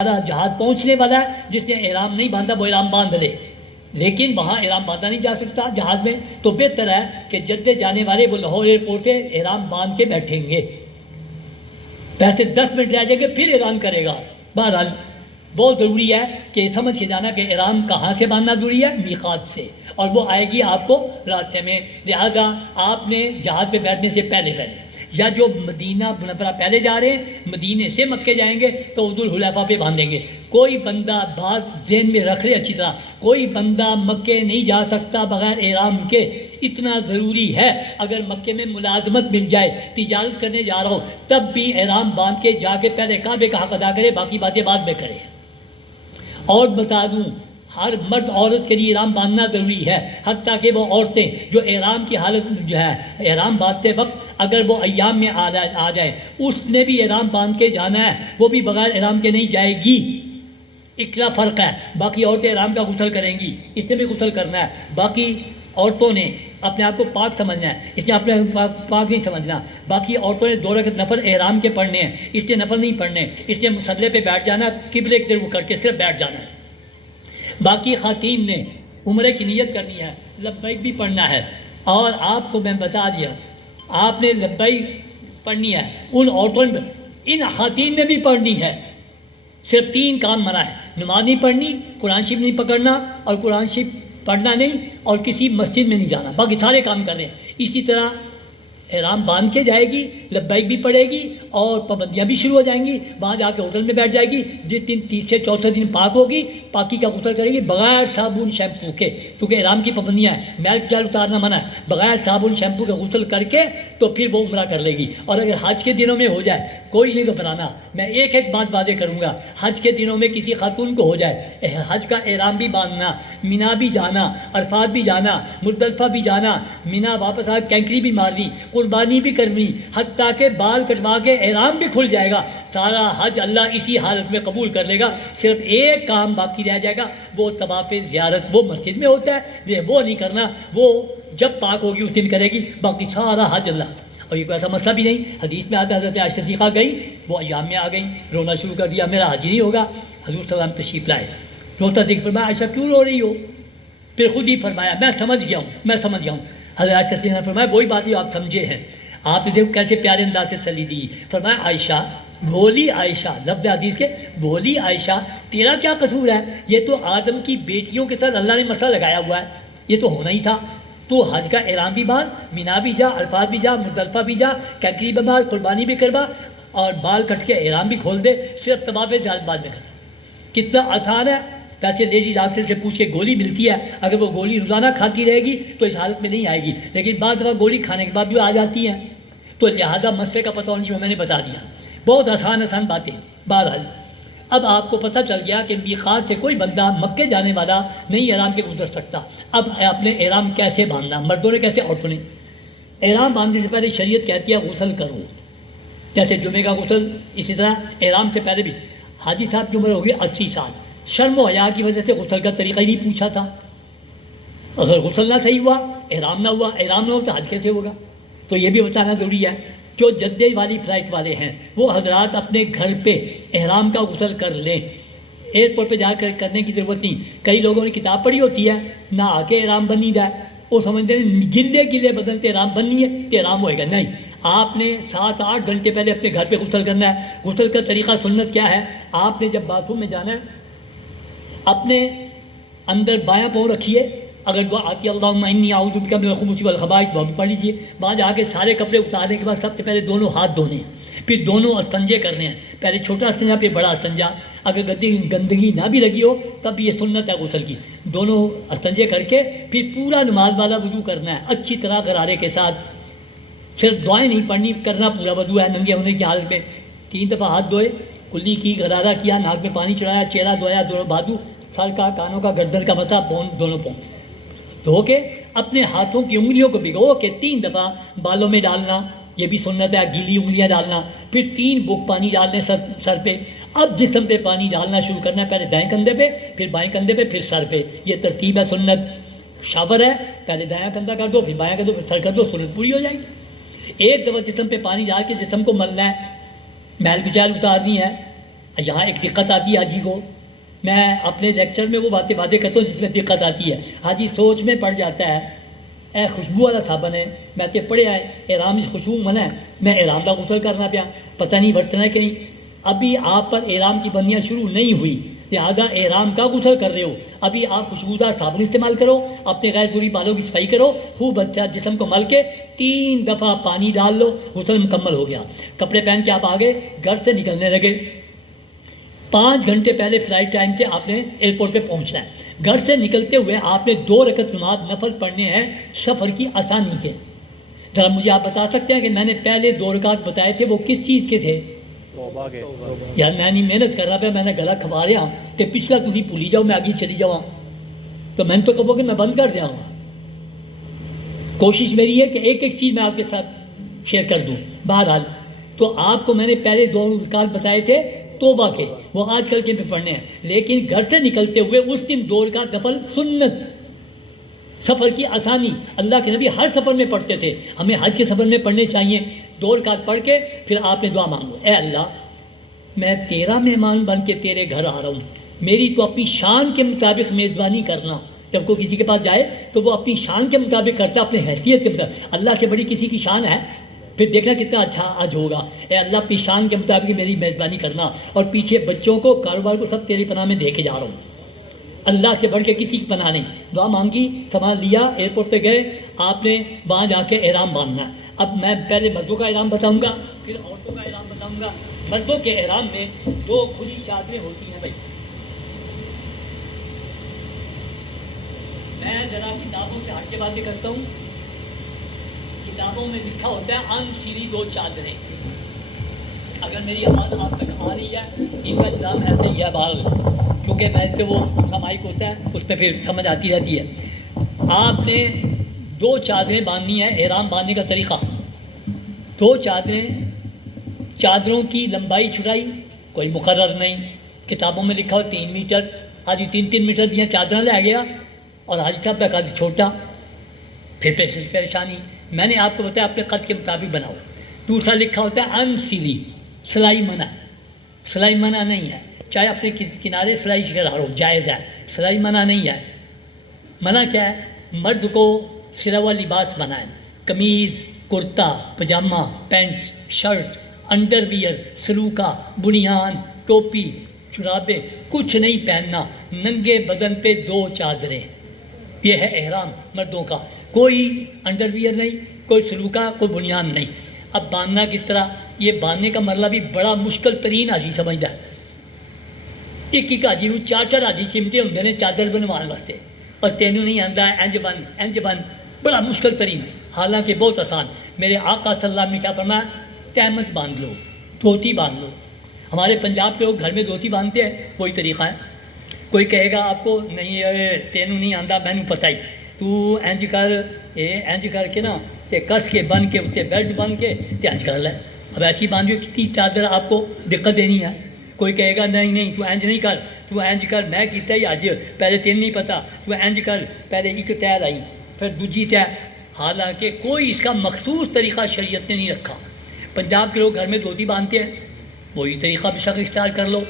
جہاز پہنچنے والا ہے، جس نے احرام نہیں باندھا وہ احرام باندھ لے، لیکن وہاں احرام باندھا نہیں جا سکتا جہاز میں، تو بہتر ہے کہ جدے جانے والے وہ لاہور ایئرپورٹ سے احرام باندھ کے بیٹھیں گے، ویسے 10 منٹ رہ جائیں گے پھر احرام کرے گا۔ بہرحال بہت ضروری ہے کہ سمجھ کے جانا کہ احرام کہاں سے باندھنا ضروری ہے، میقات سے، اور وہ آئے گی آپ کو راستے میں، لہذا آپ نے جہاز پہ بیٹھنے سے پہلے یا جو مدینہ منورہ پہلے جا رہے ہیں مدینے سے مکے جائیں گے تو ذوالحلیفہ پہ باندھیں گے۔ کوئی بندہ بات ذہن میں رکھ لے اچھی طرح، کوئی بندہ مکے نہیں جا سکتا بغیر احرام کے۔ اتنا ضروری ہے اگر مکے میں ملازمت مل جائے، تجارت کرنے جا رہا ہو، تب بھی احرام باندھ کے جا کے پہلے کعبے کا حق ادا کرے، باقی باتیں بعد میں کرے۔ اور بتا دوں ہر مرد عورت کے لیے احرام باندھنا ضروری ہے، حتیٰ کہ وہ عورتیں جو احرام کی حالت جو ہے احرام باندھتے وقت اگر وہ ایام میں آ جائے، اس نے بھی احرام باندھ کے جانا ہے، وہ بھی بغیر احرام کے نہیں جائے گی۔ اتنا فرق ہے، باقی عورتیں احرام کا غسل کریں گی، اس نے بھی غسل کرنا ہے۔ باقی عورتوں نے اپنے آپ کو پاک سمجھنا ہے، اس نے اپنے پاک نہیں سمجھنا۔ باقی عورتوں نے 2 رکعت نفل احرام کے پڑھنے ہیں، اس نے نفل نہیں پڑھنے، اس نے مصلے پہ بیٹھ جانا، قبلے کی طرف کر کے صرف بیٹھ جانا ہے۔ باقی خواتین نے عمرے کی نیت کرنی ہے، لبیک بھی پڑھنا ہے، اور آپ کو میں بتا دیا آپ نے لبیک پڑھنی ہے، ان عورتوں نے ان خواتین نے بھی پڑھنی ہے۔ صرف 3 کام منع ہے، نماز نہیں پڑھنی، قرآن شریف نہیں پکڑنا، اور قرآن شریف پڑھنا نہیں، اور کسی مسجد میں نہیں جانا، باقی سارے کام کر رہے ہیں۔ اسی طرح احرام باندھ کے جائے گی، لبیک بھی پڑھے گی، اور پابندیاں بھی شروع ہو جائیں گی، وہاں جا کے ہوٹل میں بیٹھ جائے گی۔ جس دن تیسرے چوتھے دن پاک ہوگی، پاکی کا غسل کرے گی بغیر صابن شیمپو کے، کیونکہ احرام کی پابندیاں ہیں، میل کچال اتارنا منع ہے، بغیر صابن شیمپو کے غسل کر کے تو پھر وہ عمرہ کر لے گی۔ اور اگر حج کے دنوں میں ہو جائے، کوئی نہیں گھبرانا، میں ایک بات واضح کروں گا، حج کے دنوں میں کسی خاتون کو ہو جائے، حج کا احرام بھی باندھنا، مینا بھی جانا، عرفات بھی جانا، مزدلفہ بھی جانا، مینا واپس آ کینکری بھی مارنی، قربانی بھی کرنی، حتیٰ کہ بال کٹوا کے احرام بھی کھل جائے گا، سارا حج اللہ اسی حالت میں قبول کر لے گا۔ صرف ایک کام باقی رہ جائے گا، وہ طواف زیارت، وہ مسجد میں ہوتا ہے، وہ نہیں کرنا، وہ جب پاک ہوگی اس دن کرے گی، باقی سارا حج اللہ۔ اور یہ کوئی ایسا مسئلہ بھی نہیں، حدیث میں آتا ہے حضرت عائشہ صدیقہ گئی، وہ ایام میں آ گئی، رونا شروع کر دیا، میرا حج نہیں ہوگا۔ حضور صلی اللہ علیہ وسلم تشریف لائے، روتا دیکھ فرمایا عائشہ کیوں رو رہی ہو؟ پھر خود ہی فرمایا میں سمجھ گیا ہوں۔ حضرت عائشہ صدیقہ نے فرمایا وہی بات جو آپ سمجھے ہیں۔ آپ نے دیکھو کیسے پیارے انداز سے تسلی دی، فرمایا عائشہ، بھولی عائشہ، لفظ حدیث کے بھولی عائشہ، تیرا کیا قصور ہے؟ یہ تو آدم کی بیٹیوں کے ساتھ اللہ نے مسئلہ لگایا ہوا ہے، یہ تو ہونا ہی تھا۔ تو حج کا احرام بھی باندھ، مینا بھی جا، عرفات بھی جا، مزدلفہ بھی جا، کینکری بھی مار، قربانی بھی کروا، اور بال کٹ کے احرام بھی کھول دے، صرف طواف زیارت بعد میں کر۔ کتنا آسان ہے۔ ویسے لیڈی ڈاکٹر سے پوچھ کے گولی ملتی ہے، اگر وہ گولی روزانہ کھاتی رہے گی تو اس حالت میں نہیں آئے گی، لیکن بعض دفعہ گولی کھانے کے بعد بھی آ جاتی ہیں، تو لہذا مسئلے کا پتہ ہونے سے میں نے بتا دیا، بہت آسان باتیں۔ بہرحال اب آپ کو پتہ چل گیا کہ میقات سے کوئی بندہ مکے جانے والا نہیں احرام کے گزر سکتا۔ اب اپنے احرام کیسے باندھنا، مردوں نے کیسے، عورتوں نے؟ احرام باندھنے سے پہلے شریعت کہتی ہے غسل کرو، جیسے جمعے کا غسل، اسی طرح احرام سے پہلے بھی۔ حاجی صاحب کی عمر ہوگی 80 سال، شرم و حیا کی وجہ سے غسل کا طریقہ ہی نہیں پوچھا تھا۔ اگر غسل نہ صحیح ہوا، احرام نہ ہوا، احرام نہ ہو تو حج کیسے ہوگا؟ تو یہ بھی بتانا ضروری ہے۔ جو جدے والی فلائٹ والے ہیں وہ حضرات اپنے گھر پہ احرام کا غسل کر لیں، ایئرپورٹ پہ جا کر کرنے کی ضرورت نہیں۔ کئی لوگوں نے کتاب پڑھی ہوتی ہے، نہ آ کے احرام بنی جائے، وہ سمجھتے ہیں گلے بدن سے احرام بننی ہے تو احرام ہوئے گا، نہیں۔ آپ نے 7-8 گھنٹے پہلے اپنے گھر پہ غسل کرنا ہے۔ غسل کا طریقہ سنت کیا ہے؟ آپ نے جب باتھ روم میں جانا ہے، اپنے اندر بایاں پاؤں رکھیے، اگر دعا آتی ہے اللہم انی اعوذ بک من الخبث والخبائث وہ بھی پڑھ لیجیے۔ وہاں جا کے سارے کپڑے اتارنے کے بعد سب سے پہلے دونوں ہاتھ دھونے ہیں، پھر دونوں استنجے کرنے ہیں، پہلے چھوٹا استنجا پھر بڑا استنجا۔ اگر گندگی نہ بھی لگی ہو تب یہ سنت ہے غسل کی، دونوں استنجے کر کے پھر پورا نماز والا وضو کرنا ہے اچھی طرح غرارے کے ساتھ، صرف دعائیں نہیں پڑھنی، کرنا پورا وضو ہے ننگے ہونے کی حالت میں۔ 3 دفعہ ہاتھ دھوئے، کلی کی، غرارہ کیا، ناک میں پانی چڑھایا، چہرہ دھویا، دونوں بازو، سر کا، کانوں کا، گردن کا مسا، دونوں پاؤں دھو کے اپنے ہاتھوں کی انگلیوں کو بھگو کے 3 دفعہ بالوں میں ڈالنا، یہ بھی سنت ہے، گیلی انگلیاں ڈالنا، پھر 3 بک پانی ڈالنے سر پہ۔ اب جسم پہ پانی ڈالنا شروع کرنا ہے، پہلے دائیں کندھے پہ، پھر بائیں کندھے پہ، پھر سر پہ، یہ ترتیب ہے سنت۔ شاور ہے، پہلے دایاں کندھا کر دو، پھر بایاں کر دو، پھر سر کر دو، سنت پوری ہو جائے گی۔ ایک دفعہ جسم پہ پانی ڈال کے جسم کو ملنا ہے، میل کچیل اتارنی ہے، یہاں ایک دقت آتی ہے حاجی کو، میں اپنے لیکچر میں وہ باتیں کرتا ہوں جس میں دقت آتی ہے. حاجی سوچ میں پڑ جاتا ہے اے خوشبو والا صابن ہے، میں تے پڑھیا ہے احرام اس خوشبو منع ہے، میں احرام کا غسل کرنا پیا، پتہ نہیں برتنا ہے کہ نہیں. ابھی آپ پر احرام کی بندیاں شروع نہیں ہوئی، لہٰذا احرام کا غسل کر رہے ہو، ابھی آپ خوشبودار صابن استعمال کرو، اپنے غیر ضروری بالوں کی صفائی کرو، خوب اچھا جسم کو مل کے 3 دفعہ پانی ڈال لو، غسل مکمل ہو گیا. کپڑے پہن کے آپ آگے گھر سے نکلنے لگے. 5 گھنٹے پہلے فلائٹ ٹائم سے آپ نے ایئرپورٹ پہ پہنچنا ہے. گھر سے نکلتے ہوئے آپ نے 2 رکعت نماز نفل پڑھنے ہیں سفر کی آسانی کے. ذرا مجھے آپ بتا سکتے ہیں کہ میں نے پہلے 2 رکعت بتائے تھے وہ کس چیز کے تھے؟ یار میں نہیں محنت کر رہا پہ، میں نے گلا کھوا رہا کہ پچھلا تھی بھولی جاؤ میں آگے چلی جاؤں، تو میں نے تو کہو کہ میں بند کر دیا ہوں. کوشش میری ہے کہ ایک ایک چیز میں آپ کے ساتھ شیئر کر دوں. بہرحال تو آپ کو میں نے پہلے 2 رکعت بتائے تھے توبہ کے، وہ آج کل کے پہ پڑھنے ہیں، لیکن گھر سے نکلتے ہوئے اس دن 2 رکعت نفل سنت، سفر کی آسانی. اللہ کے نبی ہر سفر میں پڑھتے تھے، ہمیں حج کے سفر میں پڑھنے چاہیے. 2 رکعت پڑھ کے پھر آپ نے دعا مانگو، اے اللہ میں تیرا مہمان بن کے تیرے گھر آ رہا ہوں، میری تو اپنی شان کے مطابق میزبانی کرنا. جب کوئی کسی کے پاس جائے تو وہ اپنی شان کے مطابق کرتا، اپنی حیثیت کے مطابق. اللہ سے بڑی کسی کی شان ہے؟ پھر دیکھنا کتنا اچھا آج ہوگا. اے اللہ اپنی شان کے مطابق میری میزبانی کرنا، اور پیچھے بچوں کو کاروبار کو سب تیری پناہ میں دے کے جا رہا ہوں، اللہ سے بڑھ کے کسی کی پناہ نہیں. دعا مانگی، سنبھال لیا، ایئرپورٹ پہ گئے، آپ نے وہاں جا کے احرام باندھنا ہے. اب میں پہلے مردوں کا احرام بتاؤں گا پھر عورتوں کا احرام بتاؤں گا. مردوں کے احرام میں 2 کھلی چادریں ہوتی ہیں. بھائی میں ذرا کتابوں سے ہٹ کے باتیں کرتا ہوں. کتابوں میں لکھا ہوتا ہے ان سیری 2 چادریں. اگر میری آواز آپ تک آ رہی ہے ان کا نظام ایسا ہی ہے بال، کیونکہ میں سے وہ مائک ہوتا ہے اس میں پھر سمجھ آتی رہتی ہے. آپ نے 2 چادریں باندھنی ہیں. احرام باندھنے کا طریقہ 2 چادریں، چادروں کی لمبائی چوڑائی کوئی مقرر نہیں. کتابوں میں لکھا ہو 3 میٹر، حاجی 3 میٹر دیا چادریں لے گیا اور حاجی صاحب کا قد چھوٹا، پھر پریشانی. میں نے آپ کو بتایا اپنے قد کے مطابق بناؤ. دوسرا لکھا ہوتا ہے ان سیلی، سلائی منع. سلائی منع نہیں ہے، چاہے اپنے کنارے سلائی کرا ہو جائز ہے، سلائی منع نہیں ہے. منع کیا ہے؟ مرد کو سرا ہوا لباس منع ہے، قمیض، کرتا، پجامہ، پینٹ، شرٹ، انڈر ویئر، سلوکا، بنیان، ٹوپی، جرابے کچھ نہیں پہننا. ننگے بدن پہ 2 چادریں، یہ ہے احرام مردوں کا. کوئی انڈر ویئر نہیں، کوئی سلوکا، کوئی بنیان نہیں. اب باندھنا کس طرح؟ یہ باندھنے کا مرحلہ بھی بڑا مشکل ترین حاجی سمجھتا ہے. ایک حاجی نوں 4 حاجی چمٹے ہوندے نے چادر بنوان واسطے، اور تینوں نہیں آندا انج بن، بڑا مشکل ترین. حالانکہ بہت آسان. میرے آقا صلی اللہ علیہ وسلم نے کیا فرمایا؟ تہمت باندھ لو، دھوتی باندھ لو. ہمارے پنجاب کے لوگ گھر میں دھوتی باندھتے ہیں، وہی طریقہ ہے. کوئی کہے گا آپ کو نہیں تینوں نہیں آندا، میں نے پتہ ہی، تو انج کر کے نا تے کس کے بن کے اتنے بیلٹ بن کے تے انج کر لے. اب ایسی باندھو کتنی چادر آپ کو دقت دینی ہے. کوئی کہے گا نہیں تو انج نہیں کر، تو انج کر، میں کیتا ہی اج، پہلے تین نہیں پتہ، تو انج کر، پہلے ایک تہ لائی پھر دوجی تہ. حالانکہ کوئی اس کا مخصوص طریقہ شریعت نے نہیں رکھا. پنجاب کے لوگ گھر میں دھوتی باندھتے ہیں، وہی طریقہ بے شک اختیار کر لو.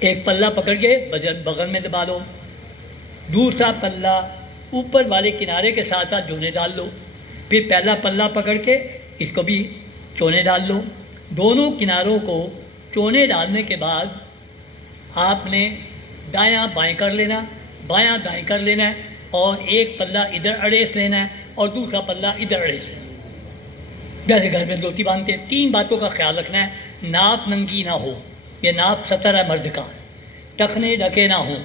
ایک پلہ پکڑ کے بغل میں دبا لو، دوسرا پلہ اوپر والے کنارے کے ساتھ ساتھ جونے ڈال لو، پھر پہلا پلہ پکڑ کے اس کو بھی چونے ڈال لو. دونوں کناروں کو چونے ڈالنے کے بعد آپ نے دایاں بائیں کر لینا، بایاں دائیں کر لینا ہے، اور ایک پلہ ادھر اڑیس لینا ہے اور دوسرا پلہ ادھر اڑیس لینا ہے. جیسے گھر میں دھوتی باندھتے ہیں. 3 باتوں کا خیال رکھنا ہے. ناپ ننگی نہ ہو، یہ ناپ 70 ہے مرد کا، ٹخنے ڈھکے نہ ہوں،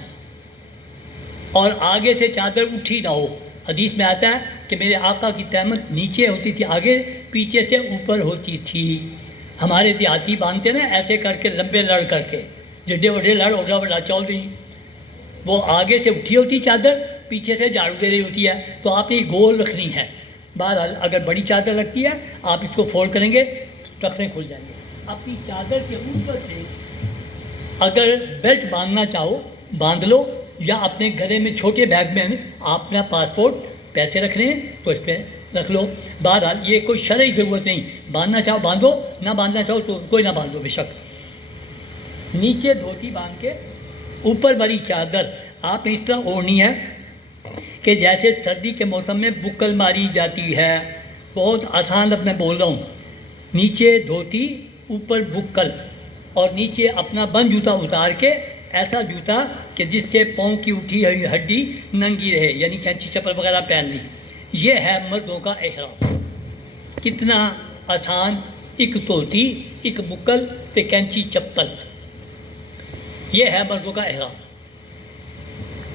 اور آگے سے چادر اٹھی نہ ہو. حدیث میں آتا ہے کہ میرے آقا کی تہمت نیچے ہوتی تھی آگے، پیچھے سے اوپر ہوتی تھی. ہمارے دیہاتی باندھتے نا ایسے کر کے لمبے لڑ کر کے، جڈے وڈے لڑ اوڈا بڑا چودھری، وہ آگے سے اٹھی ہوتی چادر، پیچھے سے جھاڑو دے رہی ہوتی ہے. تو آپ نے گول رکھنی ہے. بہرحال اگر بڑی چادر لگتی ہے آپ اس کو فولڈ کریں گے ٹخنے کھل جائیں گے. اپنی چادر کے اوپر سے اگر بیلٹ باندھنا چاہو باندھ لو، یا اپنے گلے میں چھوٹے بیگ میں آپ اپنا پاسپورٹ پیسے رکھ لیں تو اس پہ رکھ لو. بہرحال یہ کوئی شرعی ضرورت نہیں، باندھنا چاہو باندھو، نہ باندھنا چاہو تو کوئی نہ باندھو بے شک. نیچے دھوتی باندھ کے اوپر والی چادر آپ نے اس طرح اوڑھنی ہے کہ جیسے سردی کے موسم میں بکل ماری جاتی ہے. بہت آسان لفظ میں بول رہا ہوں. نیچے دھوتی اوپر بکل اور نیچے اپنا بند جوتا اتار کے ایسا جوتا کہ جس سے پاؤں کی اٹھی ہوئی ہڈی ننگی رہے، یعنی کینچی چپل وغیرہ پہن لی. یہ ہے مردوں کا احرام. کتنا آسان، ایک دھوتی ایک بکل تے کینچی چپل، یہ ہے مردوں کا احرام.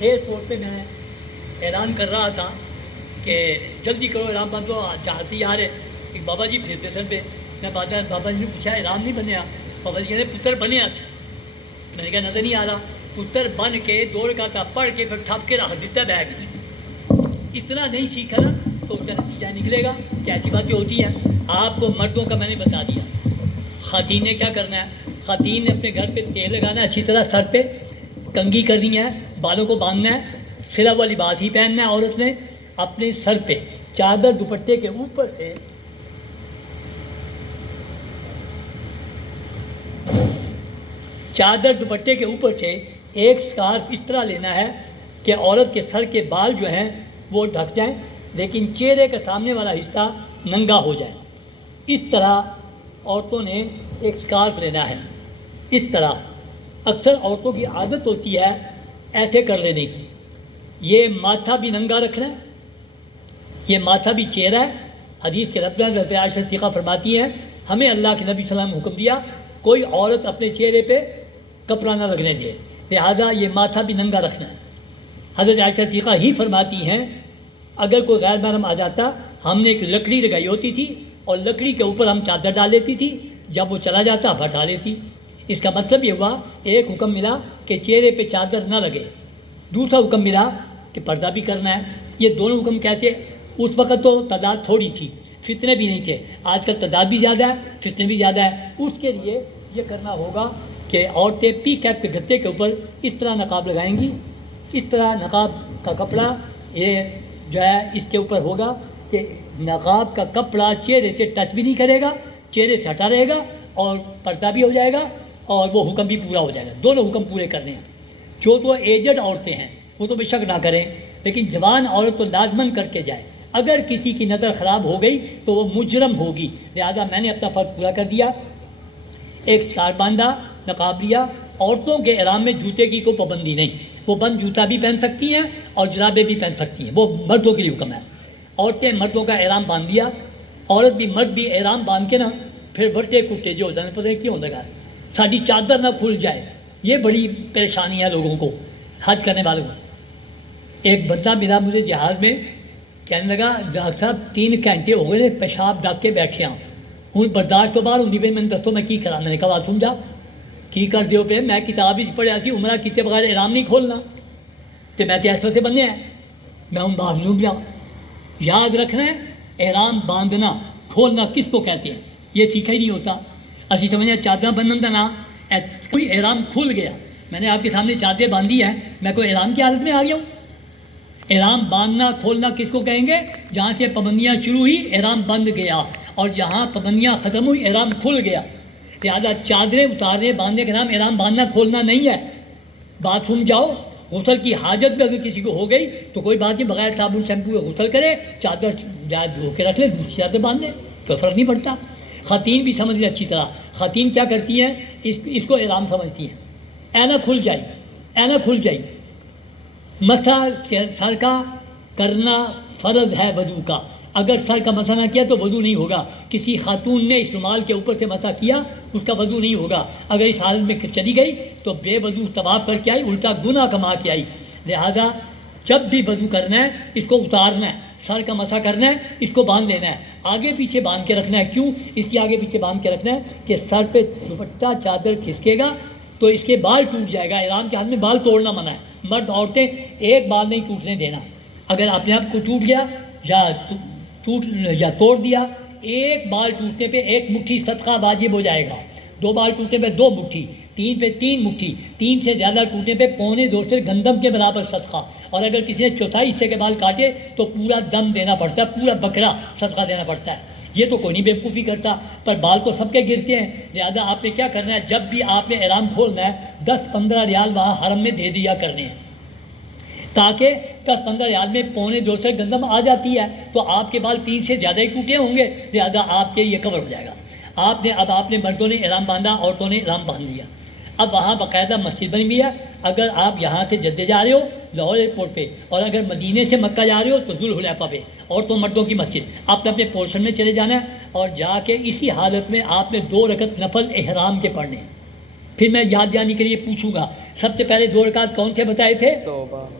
ایئرپورٹ پہ میں اعلان کر رہا تھا کہ جلدی کرو احرام باندھو، جہازی آ رہے. ایک بابا جی پھرتے سر پہ، میں بابا جی نے پوچھا احرام نہیں بنیا؟ بابا جی کہتے پتر بنیا تھا. میں نے کہا نظر نہیں آ رہا. پتر بن کے 2 رکعت پڑھ کے پھر ٹھپ کے رکھ دیتا بیگ. اتنا نہیں سیکھا نا تو اس کا نتیجہ نکلے گا کہ ایسی باتیں ہوتی ہیں. آپ کو مردوں کا میں نے بتا دیا. خواتین نے کیا کرنا ہے؟ خواتین نے اپنے گھر پہ تیل لگانا ہے اچھی طرح، سر پہ کنگھی کرنی ہے، بالوں کو باندھنا ہے، سلا ہوا لباس ہی پہننا ہے. عورت نے اپنے سر پہ چادر دوپٹے کے اوپر سے ایک سکارف اس طرح لینا ہے کہ عورت کے سر کے بال جو ہیں وہ ڈھک جائیں لیکن چہرے کا سامنے والا حصہ ننگا ہو جائے. اس طرح عورتوں نے ایک سکارف لینا ہے. اس طرح اکثر عورتوں کی عادت ہوتی ہے ایسے کر لینے کی. یہ ماتھا بھی ننگا رکھنا ہے، یہ ماتھا بھی چہرہ ہے. حدیث کے لفظ حضرت عائشہ صدیقہ فرماتی ہیں ہمیں اللہ کے نبی صلی اللہ علیہ وسلم نے حکم دیا کوئی عورت اپنے چہرے پہ کپڑا نہ لگنے دے، لہذا یہ ماتھا بھی ننگا رکھنا ہے. حضرت عائشہ صدیقہ ہی فرماتی ہیں اگر کوئی غیر محرم آ جاتا، ہم نے ایک لکڑی لگائی ہوتی تھی اور لکڑی کے اوپر ہم چادر ڈال لیتی تھی، جب وہ چلا جاتا ہٹا لیتی. اس کا مطلب یہ ہوا ایک حکم ملا کہ چہرے پہ چادر نہ لگے، دوسرا حکم ملا کہ پردہ بھی کرنا ہے. یہ دونوں حکم کہتے اس وقت تو تعداد تھوڑی تھی، فتنے بھی نہیں تھے. آج کل تعداد بھی زیادہ ہے، فتنے بھی زیادہ ہے. اس کے لیے یہ کرنا ہوگا کہ عورتیں پی کیپ کے گتے کے اوپر اس طرح نقاب لگائیں گی. اس طرح نقاب کا کپڑا یہ جو ہے اس کے اوپر ہوگا کہ نقاب کا کپڑا چہرے سے ٹچ بھی نہیں کرے گا، چہرے سے ہٹا رہے گا اور پردہ بھی ہو جائے گا اور وہ حکم بھی پورا ہو جائے گا. دونوں حکم پورے کرنے ہیں. جو تو ایجڈ عورتیں ہیں وہ تو بے شک نہ کریں، لیکن جوان عورت تو لازماً کر کے جائے. اگر کسی کی نظر خراب ہو گئی تو وہ مجرم ہوگی. لہذا میں نے اپنا فرض پورا کر دیا. ایک سکارف باندھا، نقاب لیا. عورتوں کے احرام میں جوتے کی کوئی پابندی نہیں، وہ بند جوتا بھی پہن سکتی ہیں اور جرابیں بھی پہن سکتی ہیں، وہ مردوں کے لیے حکم ہے. عورتیں مردوں کا احرام باندھ دیا. عورت بھی مرد بھی احرام باندھ کے نا پھر بٹے کٹے جو ہوتے ہیں پتہ کیوں لگا ساری چادر نہ کھل جائے. یہ بڑی پریشانی ہے لوگوں کو، حج کرنے والوں کو. ایک بندہ ملا مجھے جہاز میں، کہنے لگا ڈاکٹر صاحب 3 گھنٹے ہو گئے پیشاب ڈاک کے بیٹھے ہوں، ہوں برداشت تو باہر ہوں میں نے دسو میں کی کرا. میں نے کہا بات سمجھا کی کر دیو پہ میں کتاب ہی پڑھیا سی عمرہ کیتے بغیر احرام نہیں کھولنا تو میں تو ایسے سے بننے ہیں میں ہوں معلوم لیا. یاد رکھنا ہے احرام باندھنا کھولنا کس کو کہتے ہیں یہ سیکھا ہی نہیں ہوتا. اسی سمجھیں چادر بندھن کا نا کوئی احرام کھل گیا. میں نے آپ کے سامنے چادر باندھی ہے، میں کوئی احرام کی حالت میں آ گیا ہوں. احرام باندھنا کھولنا کس کو کہیں گے؟ جہاں سے پابندیاں شروع ہوئی احرام بند گیا اور جہاں پابندیاں ختم ہوئی احرام کھل گیا. لہٰذا چادریں اتارنے باندھنے کا نام احرام باندھنا کھولنا نہیں ہے. بات سن جاؤ. غسل کی حاجت بھی اگر کسی کو ہو گئی تو کوئی بات نہیں، بغیر صابن شیمپو کے غسل کرے، چادر دھو کے رکھ لے، دوسری چادر باندھ لے، کوئی فرق نہیں پڑتا. خواتین بھی سمجھ لیں اچھی طرح. خواتین کیا کرتی ہیں اس کو احرام سمجھتی ہیں. اینا کھل جائے، اینا کھل جائے. مسح سر کا کرنا فرض ہے وضو کا. اگر سر کا مسح نہ کیا تو وضو نہیں ہوگا. کسی خاتون نے اس رومال کے اوپر سے مسح کیا اس کا وضو نہیں ہوگا. اگر اس حالت میں چلی گئی تو بے وضو طواف کر کے آئی، الٹا گناہ کما کے آئی. لہذا جب بھی وضو کرنا ہے اس کو اتارنا ہے، سر کا مسح کرنا ہے، اس کو باندھ لینا ہے. آگے پیچھے باندھ کے رکھنا ہے. کیوں اس لیے آگے پیچھے باندھ کے رکھنا ہے کہ سر پہ دوپٹہ چادر کھسکے گا تو اس کے بال ٹوٹ جائے گا. احرام کے حال میں بال توڑنا منع ہے. مرد عورتیں ایک بال نہیں ٹوٹنے دینا. اگر اپنے آپ کو ٹوٹ گیا یا توڑ دیا، ایک بال ٹوٹنے پہ 1 مٹھی صدقہ واجب ہو جائے گا. 2 بال ٹوٹنے پہ 2 مٹھی، 3 پہ 3 مٹھی، 3 سے زیادہ ٹوٹنے پہ پونے 2 سے گندم کے برابر صدقہ. اور اگر کسی نے چوتھائی حصے کے بال کاٹے تو پورا دم دینا پڑتا ہے، پورا بکرا صدقہ دینا پڑتا ہے. یہ تو کوئی نہیں بیوقوفی کرتا، پر بال کو سب کے گرتے ہیں، لہٰذا آپ نے کیا کرنا ہے، جب بھی آپ نے احرام کھولنا ہے 10-15 ریال وہاں حرم میں دے دیا کرنے ہیں، تاکہ 10-15 ریال میں پونے 2 سے گندم آ جاتی ہے تو آپ کے بال 3 سے زیادہ ہی ٹوٹے ہوں گے، لہٰذا آپ کے یہ کور ہو جائے گا۔ آپ نے مردوں نے احرام باندھا، عورتوں نے احرام باندھ لیا۔ اب وہاں باقاعدہ مسجد بنی ہوئی ہے، اگر آپ یہاں سے جدے جا رہے ہو لاہور ایئرپورٹ پہ، اور اگر مدینے سے مکہ جا رہے ہو تو ذوالحلیفہ پہ، عورتوں مردوں کی مسجد، آپ نے اپنے پورشن میں چلے جانا ہے، اور جا کے اسی حالت میں آپ نے 2 رکعت نفل احرام کے پڑھنے ہیں۔ پھر میں یاد دہانی کے لیے پوچھوں گا، سب سے پہلے 2 رکعت کون سے بتائے تھے؟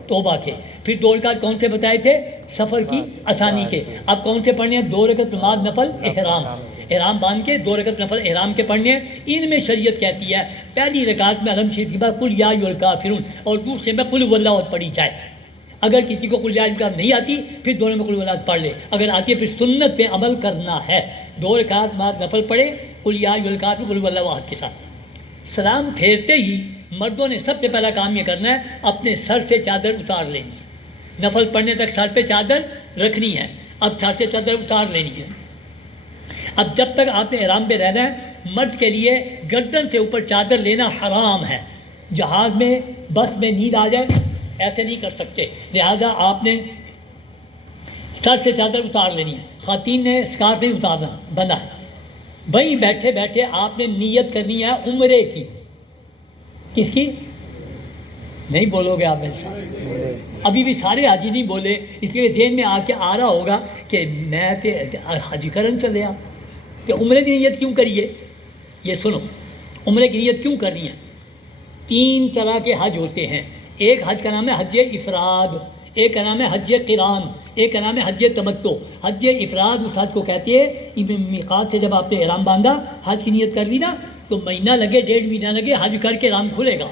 توبہ کے۔ پھر 2 رکعت کون سے بتائے تھے؟ سفر کی آسانی کے۔ اب کون سے پڑھنے ہیں؟ 2 رکعت نماز نفل احرام، احرام باندھ کے 2 رکعت نفل احرام کے پڑھنے ہیں۔ ان میں شریعت کہتی ہے پہلی رکعت میں علم شریف کے بعد قل یا ایھا الکافرون، اور دوسرے میں قل ھو اللہ احد پڑھی جائے۔ اگر کسی کو قل یا ایھا الکافرون نہیں آتی پھر دونوں میں قل ھو اللہ احد پڑھ لے، اگر آتی ہے پھر سنت پہ عمل کرنا ہے۔ 2 رکعت نماز نفل پڑھے قل یا ایھا الکافرون قل ھو اللہ احد کے ساتھ۔ سلام پھیرتے ہی مردوں نے سب سے پہلا کام یہ کرنا ہے، اپنے سر سے چادر اتار لینی ہے۔ نفل پڑھنے تک سر پہ چادر رکھنی ہے، اب سر سے چادر اتار لینی ہے۔ اب جب تک آپ نے احرام پہ رہنا ہے، مرد کے لیے گردن سے اوپر چادر لینا حرام ہے۔ جہاز میں بس میں نیند آ جائے ایسے نہیں کر سکتے، لہذا آپ نے سر سے چادر اتار لینی ہے۔ خواتین نے اسکارف نہیں اتارنا، بندھا ہے۔ وہیں بیٹھے بیٹھے آپ نے نیت کرنی ہے عمرے کی۔ کس کی؟ نہیں بولو گے آپ میرے ساتھ؟ ابھی بھی سارے حاجی نہیں بولے، اس لیے ذہن میں آ رہا ہوگا کہ میں حج کرن چلے آ کہ عمرے کی نیت کیوں کریے؟ یہ سنو، عمرے کی نیت کیوں کرنی ہے؟ 3 طرح کے حج ہوتے ہیں۔ ایک حج کا نام ہے حج افراد، ایک کا نام ہے حج قران، ایک کا نام ہے حج تمتع۔ حج افراد اس حج کو کہتے ہیں میقات سے جب آپ نے احرام باندھا، حج کی نیت کر لی نا، تو مہینہ لگے 1.5 مہینہ لگے حج کر کے احرام کھلے گا،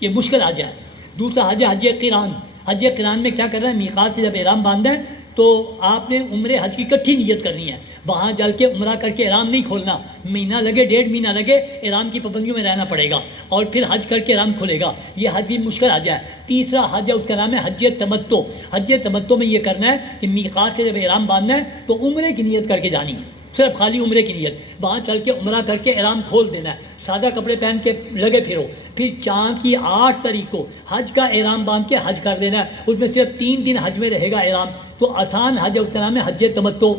یہ مشکل حج ہے۔ دوسرا حج ہے حج قران۔ حج قران میں کیا کرنا ہے؟ میقات سے جب احرام باندھا ہے تو آپ نے عمرے حج کی اکٹھی نیت کرنی ہے، وہاں جل کے عمرہ کر کے احرام نہیں کھولنا، مہینہ لگے 1.5 مہینہ لگے احرام کی پابندیوں میں رہنا پڑے گا، اور پھر حج کر کے احرام کھلے گا۔ یہ حج بھی مشکل حج ہے۔ تیسرا حج ہے، اس کا نام ہے حج تمتع۔ حج تمتع میں یہ کرنا ہے کہ میقات سے جب احرام باندھنا ہے تو عمرے کی نیت کر کے جانی ہے، صرف خالی عمرے کی نیت، وہاں چل کے عمرہ کر کے احرام کھول دینا ہے، سادہ کپڑے پہن کے لگے پھرو، پھر چاند کی 8 تاریخ کو حج کا احرام باندھ کے حج کر دینا ہے۔ اس میں صرف 3 دن حج میں رہے گا احرام، تو آسان حج ہے، اس کا نام ہے حج تمتع۔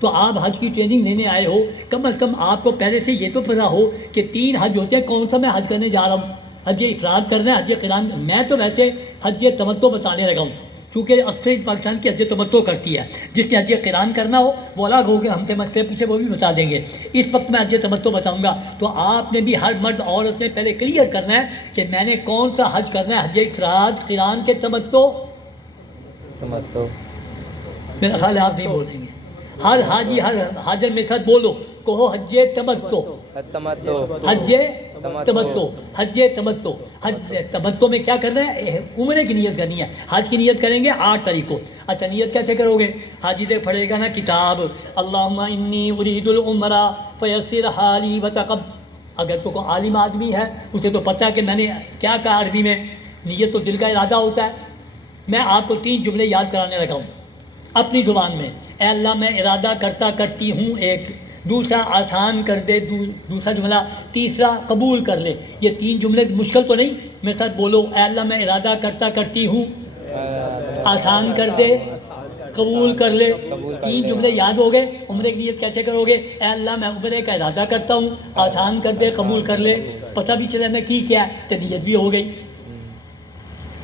تو آپ حج کی ٹریننگ لینے آئے ہو، کم از کم آپ کو پہلے سے یہ تو پتہ ہو کہ 3 حج ہوتے ہیں، کون سا میں حج کرنے جا رہا ہوں۔ حج افراد کرنا ہے، حج قران، میں تو ویسے حج تمتع بتانے لگا ہوں، کیونکہ اکثر پاکستان کی حج تمتع کرتی ہے۔ جس نے حج قران کرنا ہو وہ الگ ہو گیا، ہم سے مسئلے پوچھے وہ بھی بتا دیں گے۔ اس وقت میں حج تمتع بتاؤں گا، تو آپ نے بھی ہر مرد عورت نے پہلے کلیئر کرنا ہے کہ میں نے کون سا حج کرنا ہے، حج افراد، قران کے تمتع۔ میرا خیال ہے آپ نہیں بولیں گے، ہر حاجی ہر حاجر میں ساتھ بولو، کہو حج تمتع، حج تمتع، حج تمتع۔ حج تمتع میں کیا کرنا ہے؟ عمرے کی نیت کرنی ہے۔ حج کی نیت کریں گے 8 تاریخ کو۔ اچھا نیت کیسے کرو گے؟ حاجی سے پڑھے گا نا کتاب، اللہم انی ارید العمرہ فیسر حالی وتقبل۔ اگر تو کوئی عالم آدمی ہے اسے تو پتہ ہے کہ میں نے کیا کہا عربی میں، نیت تو دل کا ارادہ ہوتا ہے۔ میں آپ کو 3 جملے یاد کرانے لگا ہوں اپنی زبان میں۔ اے اللہ میں ارادہ کرتا کرتی ہوں، ایک دوسرا آسان کر دے، دوسرا جملہ، تیسرا قبول کر لے۔ یہ 3 جملے مشکل تو نہیں، میرے ساتھ بولو، اے اللہ میں ارادہ کرتا کرتی ہوں، آسان کر دے، قبول کر لے۔ 3 جملے یاد ہو گئے۔ عمرے کی نیت کیسے کرو گے؟ اے اللہ میں عمرے کا ارادہ کرتا ہوں، آسان کر دے، قبول کر لے۔ پتہ بھی چلے میں کی کیا ہے تو نیت بھی ہو گئی۔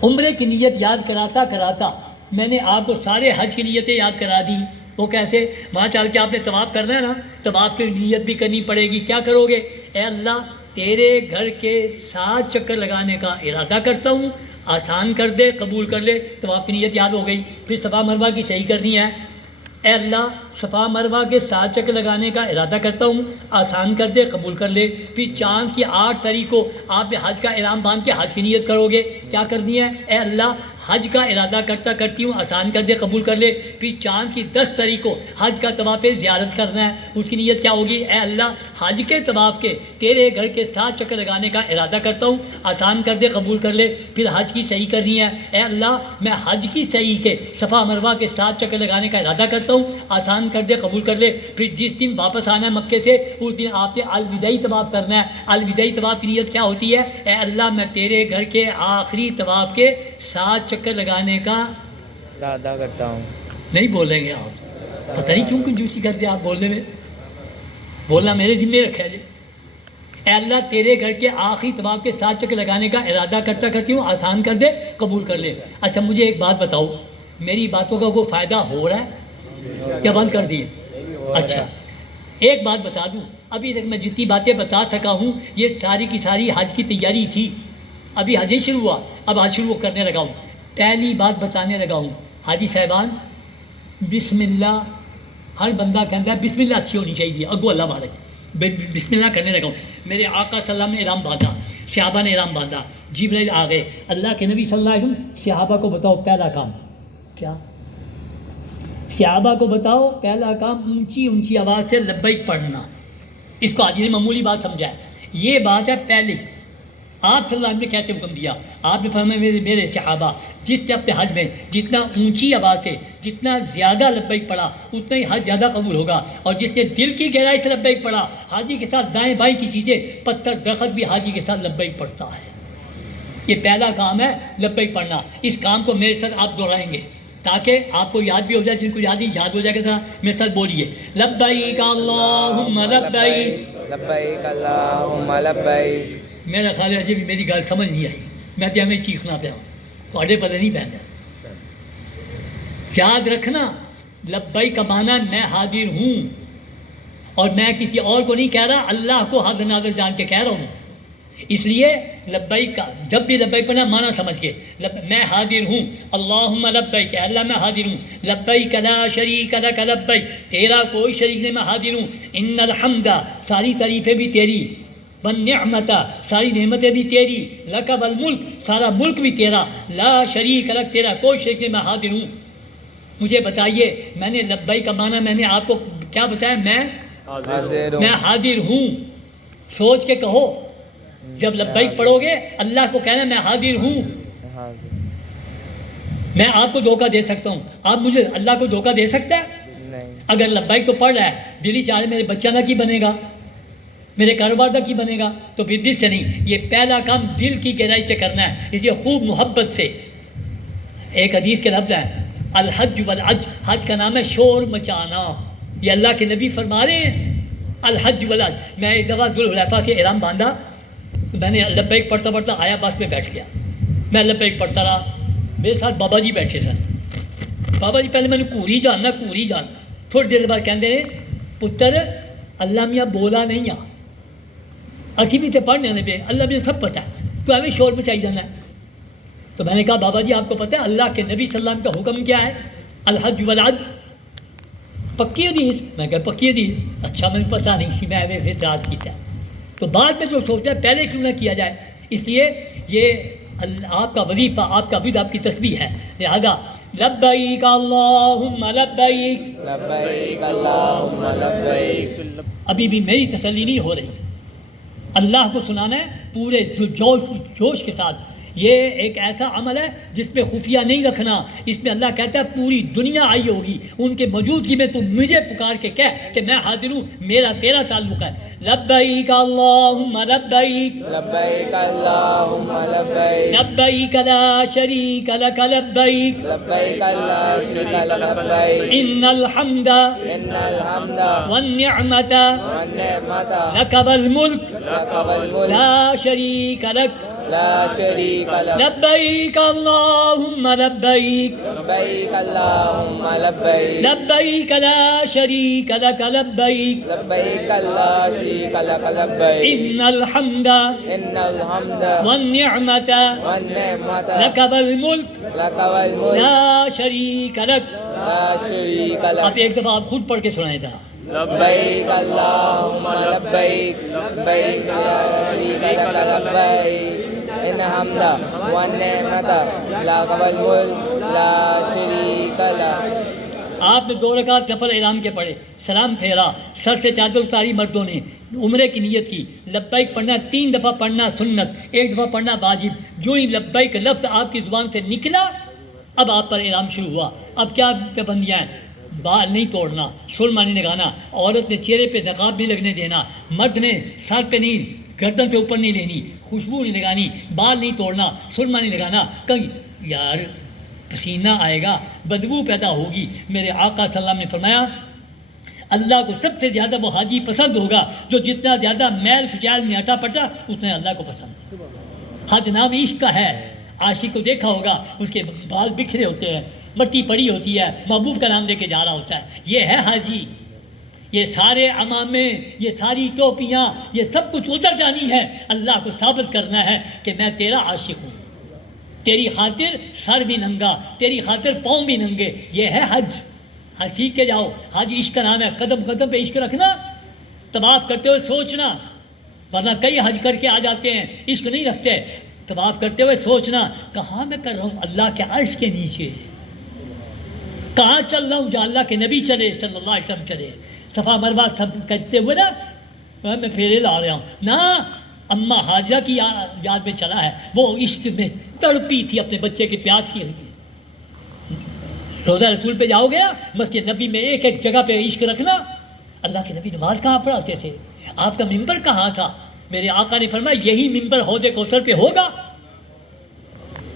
عمرے کی نیت یاد کراتا کراتا میں نے آپ کو سارے حج کی نیتیں یاد کرا دی۔ وہ کیسے؟ وہاں چل کے آپ نے طواف کرنا ہے نا، طواف کی نیت بھی کرنی پڑے گی۔ کیا کرو گے؟ اے اللہ تیرے گھر کے 7 چکر لگانے کا ارادہ کرتا ہوں، آسان کر دے، قبول کر لے۔ طواف کی نیت یاد ہو گئی۔ پھر صفا مروہ کی صحیح کرنی ہے۔ اے اللہ صفا مروہ کے 7 چکر لگانے کا ارادہ کرتا ہوں، آسان کر دے، قبول کر لے۔ پھر چاند کی 8 تاریخ کو آپ حج کا احرام باندھ کے حج کی نیت کرو گے۔ کیا کرنی ہے؟ اے اللہ حج کا ارادہ کرتا کرتی ہوں، آسان کر دے، قبول کر لے۔ پھر چاند کی 10 تاریخ کو حج کا طواف زیارت کرنا ہے، اس کی نیت کیا ہوگی؟ اے اللہ حج کے طواف کے تیرے گھر کے 7 چکر لگانے کا ارادہ کرتا ہوں، آسان کر دے، قبول کر لے۔ پھر حج کی صحیح کرنی ہے۔ اے اللہ میں حج کی صحیح کے صفا مروہ کے 7 چکر لگانے کا ارادہ کرتا ہوں، آسان آسان کر دے، قبول کر لے۔ پھر جس دن واپس آنا ہے مکے سے اس دن آپ نے الوداعی طواف کرنا ہے۔ الوداعی طواف کی نیت کیا ہوتی ہے؟ اے اللہ میں تیرے گھر کے آخری طواف کے 7 چکر لگانے کا ارادہ کرتا ہوں۔ نہیں بولیں گے آپ، پتہ نہیں کیوں کنجوسی کر دیا آپ بولنے میں، بولنا میرے ذمہ رکھا ہے جی۔ اے اللہ تیرے گھر کے آخری طواف کے 7 چکر لگانے کا ارادہ کرتی ہوں، آسان کر دے، قبول کر لے۔ اچھا مجھے ایک بات بتاؤ، میری باتوں کا کوئی فائدہ ہو رہا ہے یا بند کر دیے؟ اچھا ایک بات بتا دوں، ابھی تک میں جتنی باتیں بتا سکا ہوں یہ ساری کی ساری حج کی تیاری تھی، ابھی حج ہی شروع ہوا، اب حج شروع کرنے لگا ہوں۔ پہلی بات بتانے لگا ہوں، حاجی صاحبان بسم اللہ، ہر بندہ کہتا ہے بسم اللہ اچھی ہونی چاہیے، اگو اللہ بارک، بسم اللہ کرنے لگا ہوں۔ میرے آقا صلی اللہ علیہ وسلم نے احرام باندھا، صحابہ نے احرام باندھا، جبرائیل آ گئے، اللہ کے نبی صلی اللہ علیہ وسلم صحابہ کو بتاؤ پہلا کام کیا؟ صحابہ کو بتاؤ پہلا کام اونچی اونچی آواز سے لبیک پڑھنا۔ اس کو حاجی نے معمولی بات سمجھا ہے، یہ بات ہے پہلی۔ آپ صلی اللہ علیہ وسلم نے کیسے حکم دیا؟ آپ نے فرمایا میرے صحابہ جس نے اپنے حج میں جتنا اونچی آواز سے جتنا زیادہ لبیک پڑھا اتنا ہی حج زیادہ قبول ہوگا، اور جس نے دل کی گہرائی سے لبیک پڑھا، حاجی کے ساتھ دائیں بائیں کی چیزیں، پتھر درخت بھی حاجی کے ساتھ لبیک پڑھتا ہے۔ یہ پہلا کام ہے لبیک پڑھنا۔ اس کام کو میرے ساتھ آپ دہرائیں گے تاکہ آپ کو یاد بھی ہو جائے، جن کو یاد نہیں یاد ہو جائے گا، ذرا میرے ساتھ بولیے لبیک اللہم لبیک لبیک اللہم لبیک۔ میرا خیال ہے بھی میری گل سمجھ نہیں آئی، میں تو ہمیں چیخنا پیا تھوڑے پتہ نہیں پہنا۔ یاد رکھنا لبیک کا معنی میں حاضر ہوں، اور میں کسی اور کو نہیں کہہ رہا، اللہ کو حاضر ناظر جان کے کہہ رہا ہوں۔ اس لیے لبیک کا جب بھی لبیک پڑھنا معنی سمجھ کے، میں حاضر ہوں، اللہم لبیک، اے اللہ میں حاضر ہوں، لبیک لا شریک لک لبیک، تیرا کوئی شریک نہیں، میں حاضر ہوں، ان الحمد ساری تعریفیں بھی تیری، والنعمت ساری نعمتیں بھی تیری، لک والملک سارا ملک بھی تیرا، لا شریک لک تیرا کوئی شریک نہیں، میں حاضر ہوں۔ مجھے بتائیے میں نے لبیک کا معنی میں نے آپ کو کیا بتایا؟ میں حاضر ہوں، سوچ کے کہو، جب لبیک پڑھو گے اللہ کو کہنا میں حاضر ہوں۔ میں آپ کو دھوکہ دے سکتا ہوں، آپ مجھے اللہ کو دھوکہ دے سکتا ہے؟ اگر لبیک تو پڑھ رہا ہے، دلی چاہ رہے میرے بچہ کا کی بنے گا، میرے کاروبار کا کی بنے گا، تو پھر دل سے نہیں، یہ پہلا کام دل کی گہرائی سے کرنا ہے، اس لیے خوب محبت سے۔ ایک حدیث کے لفظ ہے الحج والعج، حج کا نام ہے شور مچانا، یہ اللہ کے نبی فرما رہے ہیں الحج والعج۔ میں ایک دفعہ ذوالحلیفہ سے احرام باندھا، تو میں نے لبیک پڑھتا پڑھتا آیا بس پہ بیٹھ گیا، میں لبیک پڑھتا رہا، میرے ساتھ بابا جی بیٹھے سن، بابا جی پہلے میں نے کوری جاننا کوری جان، تھوڑی دیر بعد کہتے ہیں پتر اللہ میاں بولا نہیں آ، اسی بھی تے پڑھنے پہ اللہ بھی سب پتہ ہے، تو ہمیں شور مچائی جانا ہے۔ تو میں نے کہا بابا جی آپ کو پتہ ہے اللہ کے نبی صلی اللہ علیہ وسلم کا حکم کیا ہے؟ الحج والعج، پکی حدیث؟ میں کہا پکی حدیث، اچھا مجھے پتہ نہیں تھی، میں ہمیں پھر یاد کیا۔ تو بعد میں جو سوچتا ہے پہلے کیوں نہ کیا جائے، اس لیے یہ آپ کا وظیفہ، آپ کا ود، آپ کی تسبیح ہے، لہذا لبیک اللہم لبیک لبیک اللہم لبیک۔ ابھی بھی میری تسلی نہیں ہو رہی، اللہ کو سنانا ہے پورے جوش کے ساتھ۔ یہ ایک ایسا عمل ہے جس میں خفیہ نہیں رکھنا، اس میں اللہ کہتا ہے پوری دنیا آئی ہوگی، ان کے موجودگی میں تو مجھے پکار کے کہہ کہ میں حاضر ہوں، میرا تیرا تعلق ہے۔ لبیک اللہم لبیک لبیک اللہم لبیک لبیک لا شریک لک لبیک لبیک لا شریک لک لبیک ان الحمد ان الحمد والنعمت والنعمت لک والملک لک والملک لا شریک لک لا شریک لک لبیک اللہم لبیک لبیک اللہم لبیک لبیک لا شریک لک لبیک لبیک لا شریک لک لبیک ان الحمد ان الحمد والنعمت والنعمت لک والملک لک والملک لا شریک لک۔ لا شریک آپ لک ایک دفعہ آپ خود پڑھ کے سنائیں تھا لبیک اللہم لبیک لبیک لا شریک لک لبیک ان الحمد والنعمت لک والملک لا شریک لک۔ آپ نے 2 رکعت نفل احرام کے پڑھے، سلام پھیرا، سر سے چادر اتاری مردوں نے، عمرے کی نیت کی، لبیک پڑھنا 3 دفعہ پڑھنا سنت، 1 دفعہ پڑھنا واجب۔ جو ہی لبیک لفظ آپ کی زبان سے نکلا اب آپ پر احرام شروع ہوا۔ اب کیا پابندیاں ہیں؟ بال نہیں توڑنا، سرما نہیں لگانا، عورت نے چہرے پہ نقاب نہیں لگنے دینا، مرد نے سر پہ نہیں، گردن سے اوپر نہیں لینی، خوشبو نہیں لگانی، بال نہیں توڑنا، سرما نہیں لگانا. کہیں یار پسینہ آئے گا، بدبو پیدا ہوگی. میرے آقا صلی اللہ علیہ وسلم نے فرمایا اللہ کو سب سے زیادہ وہ حاجی پسند ہوگا جو جتنا زیادہ میل کچیل میں ہٹا پٹا اتنا اللہ کو پسند. حج نام عشق کا ہے. عاشق کو دیکھا ہوگا اس کے بال بکھرے ہوتے ہیں، مٹی پڑی ہوتی ہے، محبوب کا نام لے کے جا رہا ہوتا ہے. یہ ہے حاجی. یہ سارے عمامے، یہ ساری ٹوپیاں، یہ سب کچھ اتر جانی ہے. اللہ کو ثابت کرنا ہے کہ میں تیرا عاشق ہوں، تیری خاطر سر بھی ننگا، تیری خاطر پاؤں بھی ننگے. یہ ہے حج. حج سیکھ کے جاؤ. حج عشق کا نام ہے. قدم قدم پہ عشق رکھنا، طواف کرتے ہوئے سوچنا، ورنہ کئی حج کر کے آ جاتے ہیں عشق نہیں رکھتے. طواف کرتے ہوئے سوچنا کہاں میں کر رہا ہوں، اللہ کے عرش کے نیچے. کہاں چل رہا ہوں، جہاں اللہ کے نبی چلے صلی اللہ علیہ وسلم چلے. صفا مروہ سب کرتے ہوئے نا میں پھیرے لا رہا ہوں نا. اماں حاجرہ کی یاد میں چلا ہے، وہ عشق میں تڑپی تھی اپنے بچے کی پیاس کی. روزہ رسول پہ جاؤ گیا، مسجد نبی میں ایک ایک جگہ پہ عشق رکھنا. اللہ کے نبی نماز کہاں پڑھاتے تھے، آپ کا ممبر کہاں تھا. میرے آقا نے فرمایا یہی ممبر حوض کوثر پہ ہوگا.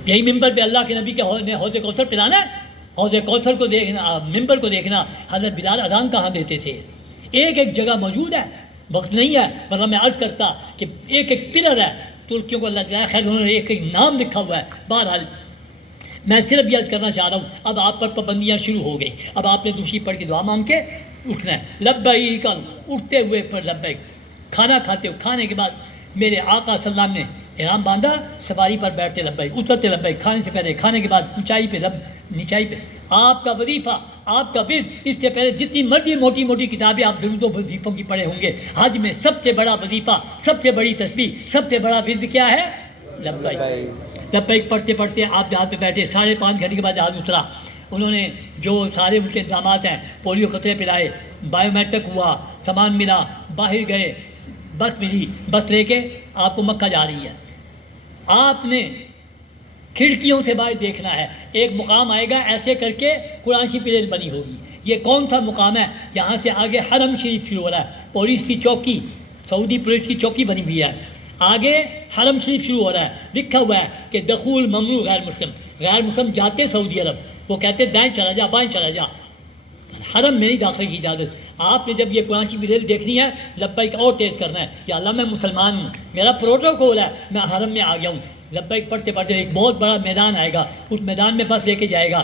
یہی ممبر پہ اللہ کے نبی کے حوض کوثر پلانا ہے. حوض کوثر کو دیکھنا، ممبر کو دیکھنا. حضرت بلال اذان کہاں دیتے تھے، ایک ایک جگہ موجود ہے. وقت نہیں ہے ورنہ میں عرض کرتا کہ ایک ایک پلر ہے. ترکیوں کو اللہ جائے خیر انہوں نے ایک ایک نام لکھا ہوا ہے. بہرحال میں صرف یہ عرض کرنا چاہ رہا ہوں اب آپ پر پابندیاں شروع ہو گئی. اب آپ نے دوسری پڑھ کے دعا مانگ کے اٹھنا ہے. لبیک اٹھتے ہوئے پر لبیک، کھانا کھاتے ہو، کھانے کے بعد میرے آقا صلی اللہ علیہ وسلم نے احرام باندھا، سواری پر بیٹھتے لبیک، اترتے لبیک، کھانے سے پہلے، کھانے کے بعد اونچائی پہ نیچائی پہ. آپ کا وظیفہ، آپ کا ورد، اس سے پہلے جتنی مرضی موٹی موٹی کتابیں آپ درود و وظیفوں کی پڑھے ہوں گے، حج میں سب سے بڑا وظیفہ، سب سے بڑی تسبیح، سب سے بڑا ورد کیا ہے؟ لبیک. لبیک پڑھتے پڑھتے آپ جہاز پہ بیٹھے، 5.5 گھنٹے کے بعد جہاز اترا. انہوں نے جو سارے ان کے انتظامات ہیں، پولیو قطرے پلائے، بایو میٹرک ہوا، سامان ملا، باہر گئے، بس ملی، بس لے کے آپ کو مکہ جا رہی ہے. آپ نے کھڑکیوں سے باہر دیکھنا ہے. ایک مقام آئے گا ایسے کر کے قرآن پلیس بنی ہوگی. یہ کون سا مقام ہے؟ یہاں سے آگے حرم شریف شروع ہو رہا ہے. پولیس کی چوکی، سعودی پولیس کی چوکی بنی ہوئی ہے. آگے حرم شریف شروع ہو رہا ہے. لکھا ہوا ہے کہ دخول ممنوع غیر مسلم. غیر مسلم جاتے سعودی عرب، وہ کہتے دائیں چلا جا، بائیں چلا جا، حرم میں نہیں داخلے کی اجازت. آپ نے جب یہ قرآن شریف ریل دیکھنی ہے، لبیک اور تیز کرنا ہے. یا اللہ میں مسلمان ہوں، میرا پروٹوکول ہے، میں حرم میں آ گیا ہوں. لبیک پڑھتے پڑھتے ایک بہت بڑا میدان آئے گا. اس میدان میں بس لے کے جائے گا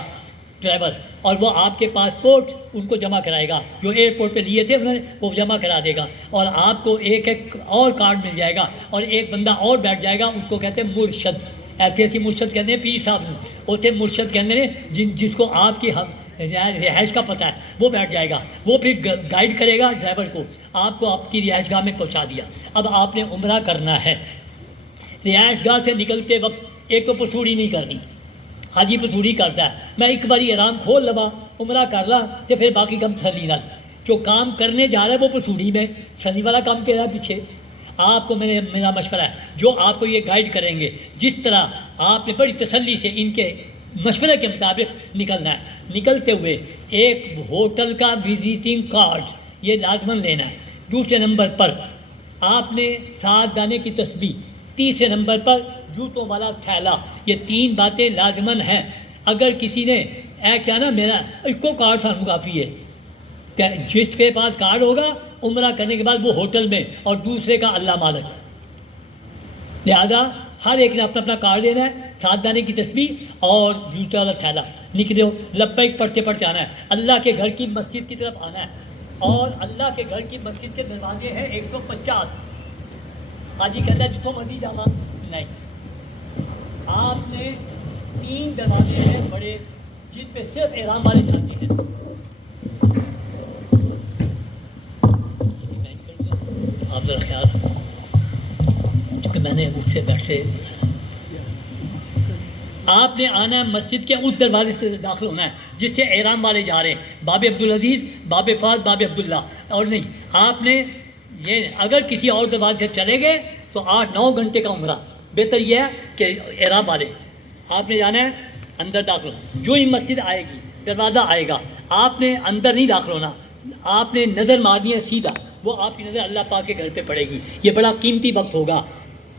ڈرائیور، اور وہ آپ کے پاسپورٹ ان کو جمع کرائے گا جو ایئرپورٹ پہ لیے تھے انہوں نے، وہ جمع کرا دے گا. اور آپ کو ایک ایک اور کارڈ مل جائے گا، اور ایک بندہ اور بیٹھ جائے گا. ان کو کہتے ہیں مرشد. ایسے مرشد کہتے ہیں پیر صاحب ہوتے مرشد کہتے ہیں جس کو آپ کی رہائش کا پتہ ہے، وہ بیٹھ جائے گا. وہ پھر گائیڈ کرے گا ڈرائیور کو، آپ کو آپ کی رہائش گاہ میں پہنچا دیا. اب آپ نے عمرہ کرنا ہے. رہائش گاہ سے نکلتے وقت ایک تو پسوڑی نہیں کرنی. حاجی پسوڑی کرتا ہے، میں ایک باری احرام کھول لوا، عمرہ کر لا تو پھر باقی کم تسلی نہ. جو کام کرنے جا رہا ہے وہ پسوڑی میں، تسلی والا کام کر رہا ہے پیچھے. آپ کو میرا مشورہ ہے، جو آپ کو یہ گائیڈ کریں گے، جس طرح آپ نے بڑی تسلی سے ان کے مشورے کے مطابق نکلنا ہے. نکلتے ہوئے ایک ہوٹل کا وزٹنگ کارڈ یہ لازماً لینا ہے. دوسرے نمبر پر آپ نے 7 دانے کی تسبیح. تیسرے نمبر پر جوتوں والا تھیلا. یہ 3 باتیں لازماً ہیں. اگر کسی نے کیا نا میرا ایک کو کارڈ سانو کافی ہے، کہ جس کے پاس کارڈ ہوگا عمرہ کرنے کے بعد وہ ہوٹل میں، اور دوسرے کا اللہ مالک. لہذا ہر ایک نے اپنا اپنا کارڈ لینا ہے، 7 دانے کی تسبیح اور جوتے والا تھیلا. نکلے ہو لبیک پڑھتے پڑھتے آنا ہے. اللہ کے گھر کی مسجد کی طرف آنا ہے، اور اللہ کے گھر کی مسجد کے دروازے ہیں 150. حاجی کہتا ہے جتوں مرضی جانا نہیں. آپ نے 3 دروازے ہیں بڑے جن پہ صرف احرام والے جاتے ہیں. آپ ذرا خیال رکھو کیونکہ میں نے اٹھ سے بیٹھ سے. آپ نے آنا ہے مسجد کے اس دروازے سے داخل ہونا ہے جس سے احرام والے جا رہے ہیں، باب عبدالعزیز، باب فاض، باب عبداللہ. اور نہیں، آپ نے یہ اگر کسی اور دروازے سے چلے گئے تو 8-9 گھنٹے کا عمرہ. بہتر یہ ہے کہ احرام والے آپ نے جانا ہے اندر داخل. جو ہی مسجد آئے گی، دروازہ آئے گا، آپ نے اندر نہیں داخل ہونا، آپ نے نظر مارنی ہے سیدھا، وہ آپ کی نظر اللہ پاک کے گھر پہ پڑے گی۔ یہ بڑا قیمتی وقت ہوگا۔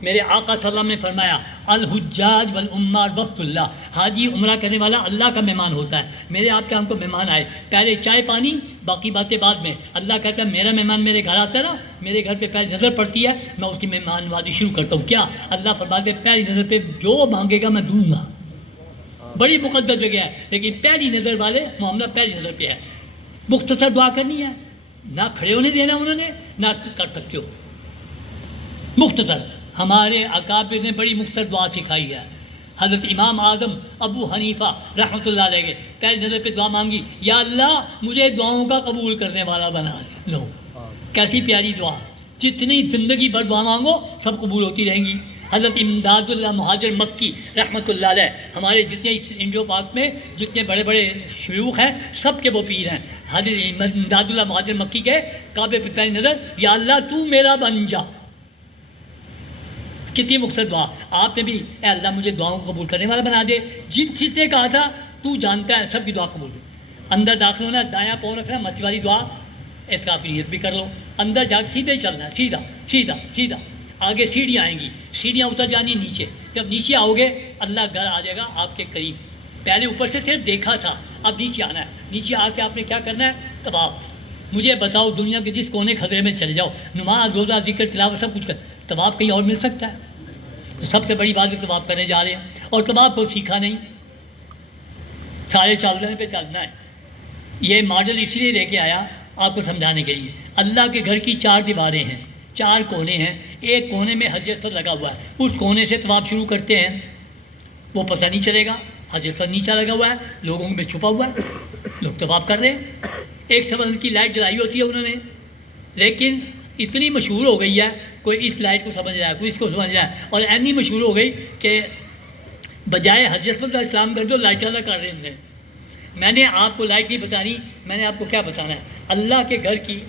میرے آقا صلی اللہ علیہ وسلم نے فرمایا الحجاج والعمار وقت اللہ، حاجی عمرہ کرنے والا اللہ کا مہمان ہوتا ہے۔ میرے آپ کے ہم کو مہمان آئے، پہلے چائے پانی، باقی باتیں بعد میں۔ اللہ کہتا ہے میرا مہمان میرے گھر آتا ہے نا، میرے گھر پہ پہلی نظر پڑتی ہے، میں اس کی مہمان نوازی شروع کرتا ہوں۔ کیا اللہ فرماتے ہیں پہلی نظر پہ جو مانگے گا میں دوں گا۔ بڑی مقدس جگہ ہے، لیکن پہلی نظر والے معاملہ پہلی نظر پہ ہے۔ مختصر دعا کرنی ہے، نہ کھڑے ہونے دینا انہوں نے، نہ کر سکتے ہو۔ مختصر ہمارے اکابر نے بڑی مختصر دعا سکھائی ہے۔ حضرت امام اعظم ابو حنیفہ رحمۃ اللہ علیہ کے پہلی نظر پہ دعا مانگی، یا اللہ مجھے دعاؤں کا قبول کرنے والا بنا دے۔ لو کیسی پیاری دعا، جتنی زندگی بھر دعا مانگو سب قبول ہوتی رہیں گی۔ حضرت امداد اللہ مہاجر مکی رحمۃ اللہ علیہ، ہمارے جتنے اس انڈو پاک میں جتنے بڑے بڑے شیوخ ہیں سب کے وہ پیر ہیں۔ حضرت امداد اللہ مہاجر مکی کے کعبے پہ پہلی نظر، یا اللہ تو میرا بن جا۔ کتنی مختصر دعا، آپ نے بھی اے اللہ مجھے دعاؤں کو قبول کرنے والا بنا دے۔ جس نے کہا تھا تو جانتا ہے، سب کی دعا قبول ہو۔ اندر داخل ہونا، دایاں پاؤں رکھنا، مسجد والی دعا اعتکاف نیت بھی کر لو۔ اندر جا کے سیدھے چلنا ہے، سیدھا سیدھا سیدھا۔ آگے سیڑھیاں آئیں گی، سیڑھیاں اتر جانی نیچے۔ جب نیچے آؤ گے اللہ گھر آ جائے گا آپ کے قریب۔ پہلے اوپر سے صرف دیکھا تھا، اب نیچے آنا ہے۔ نیچے آ کے آپ نے کیا کرنا ہے؟ طواف۔ مجھے بتاؤ دنیا کے جس کونے خطرے میں چلے جاؤ، نماز روزہ ذکر تلاوت سب کچھ کر، طواف کہیں اور مل سکتا ہے؟ سب سے بڑی بات ہے طواف کرنے جا رہے ہیں، اور طواف کو سیکھا نہیں، سارے چلنے پہ چلنا ہے۔ یہ ماڈل اس لیے لے کے آیا آپ کو سمجھانے کے لیے۔ اللہ کے گھر کی 4 دیواریں ہیں، 4 کونے ہیں، ایک کونے میں حجر اسود لگا ہوا ہے، اس کونے سے طواف شروع کرتے ہیں، وہ پتہ نہیں چلے گا، حجر اسود نیچے لگا ہوا ہے، لوگوں میں چھپا ہوا ہے، لوگ طواف کر رہے ہیں۔ ایک سمجھ کی لائٹ جلائی ہوتی ہے انہوں نے، لیکن اتنی مشہور ہو گئی ہے، کوئی اس لائٹ کو سمجھ رہا ہے، کوئی اس کو سمجھ رہا ہے، اور ایسی مشہور ہو گئی کہ بجائے حجر اسود کا اسلام کر دو لائٹ والا کر رہے ہیں۔ میں نے آپ کو لائٹ نہیں بتانی، میں نے آپ کو کیا بتانا ہے؟ اللہ کے گھر کی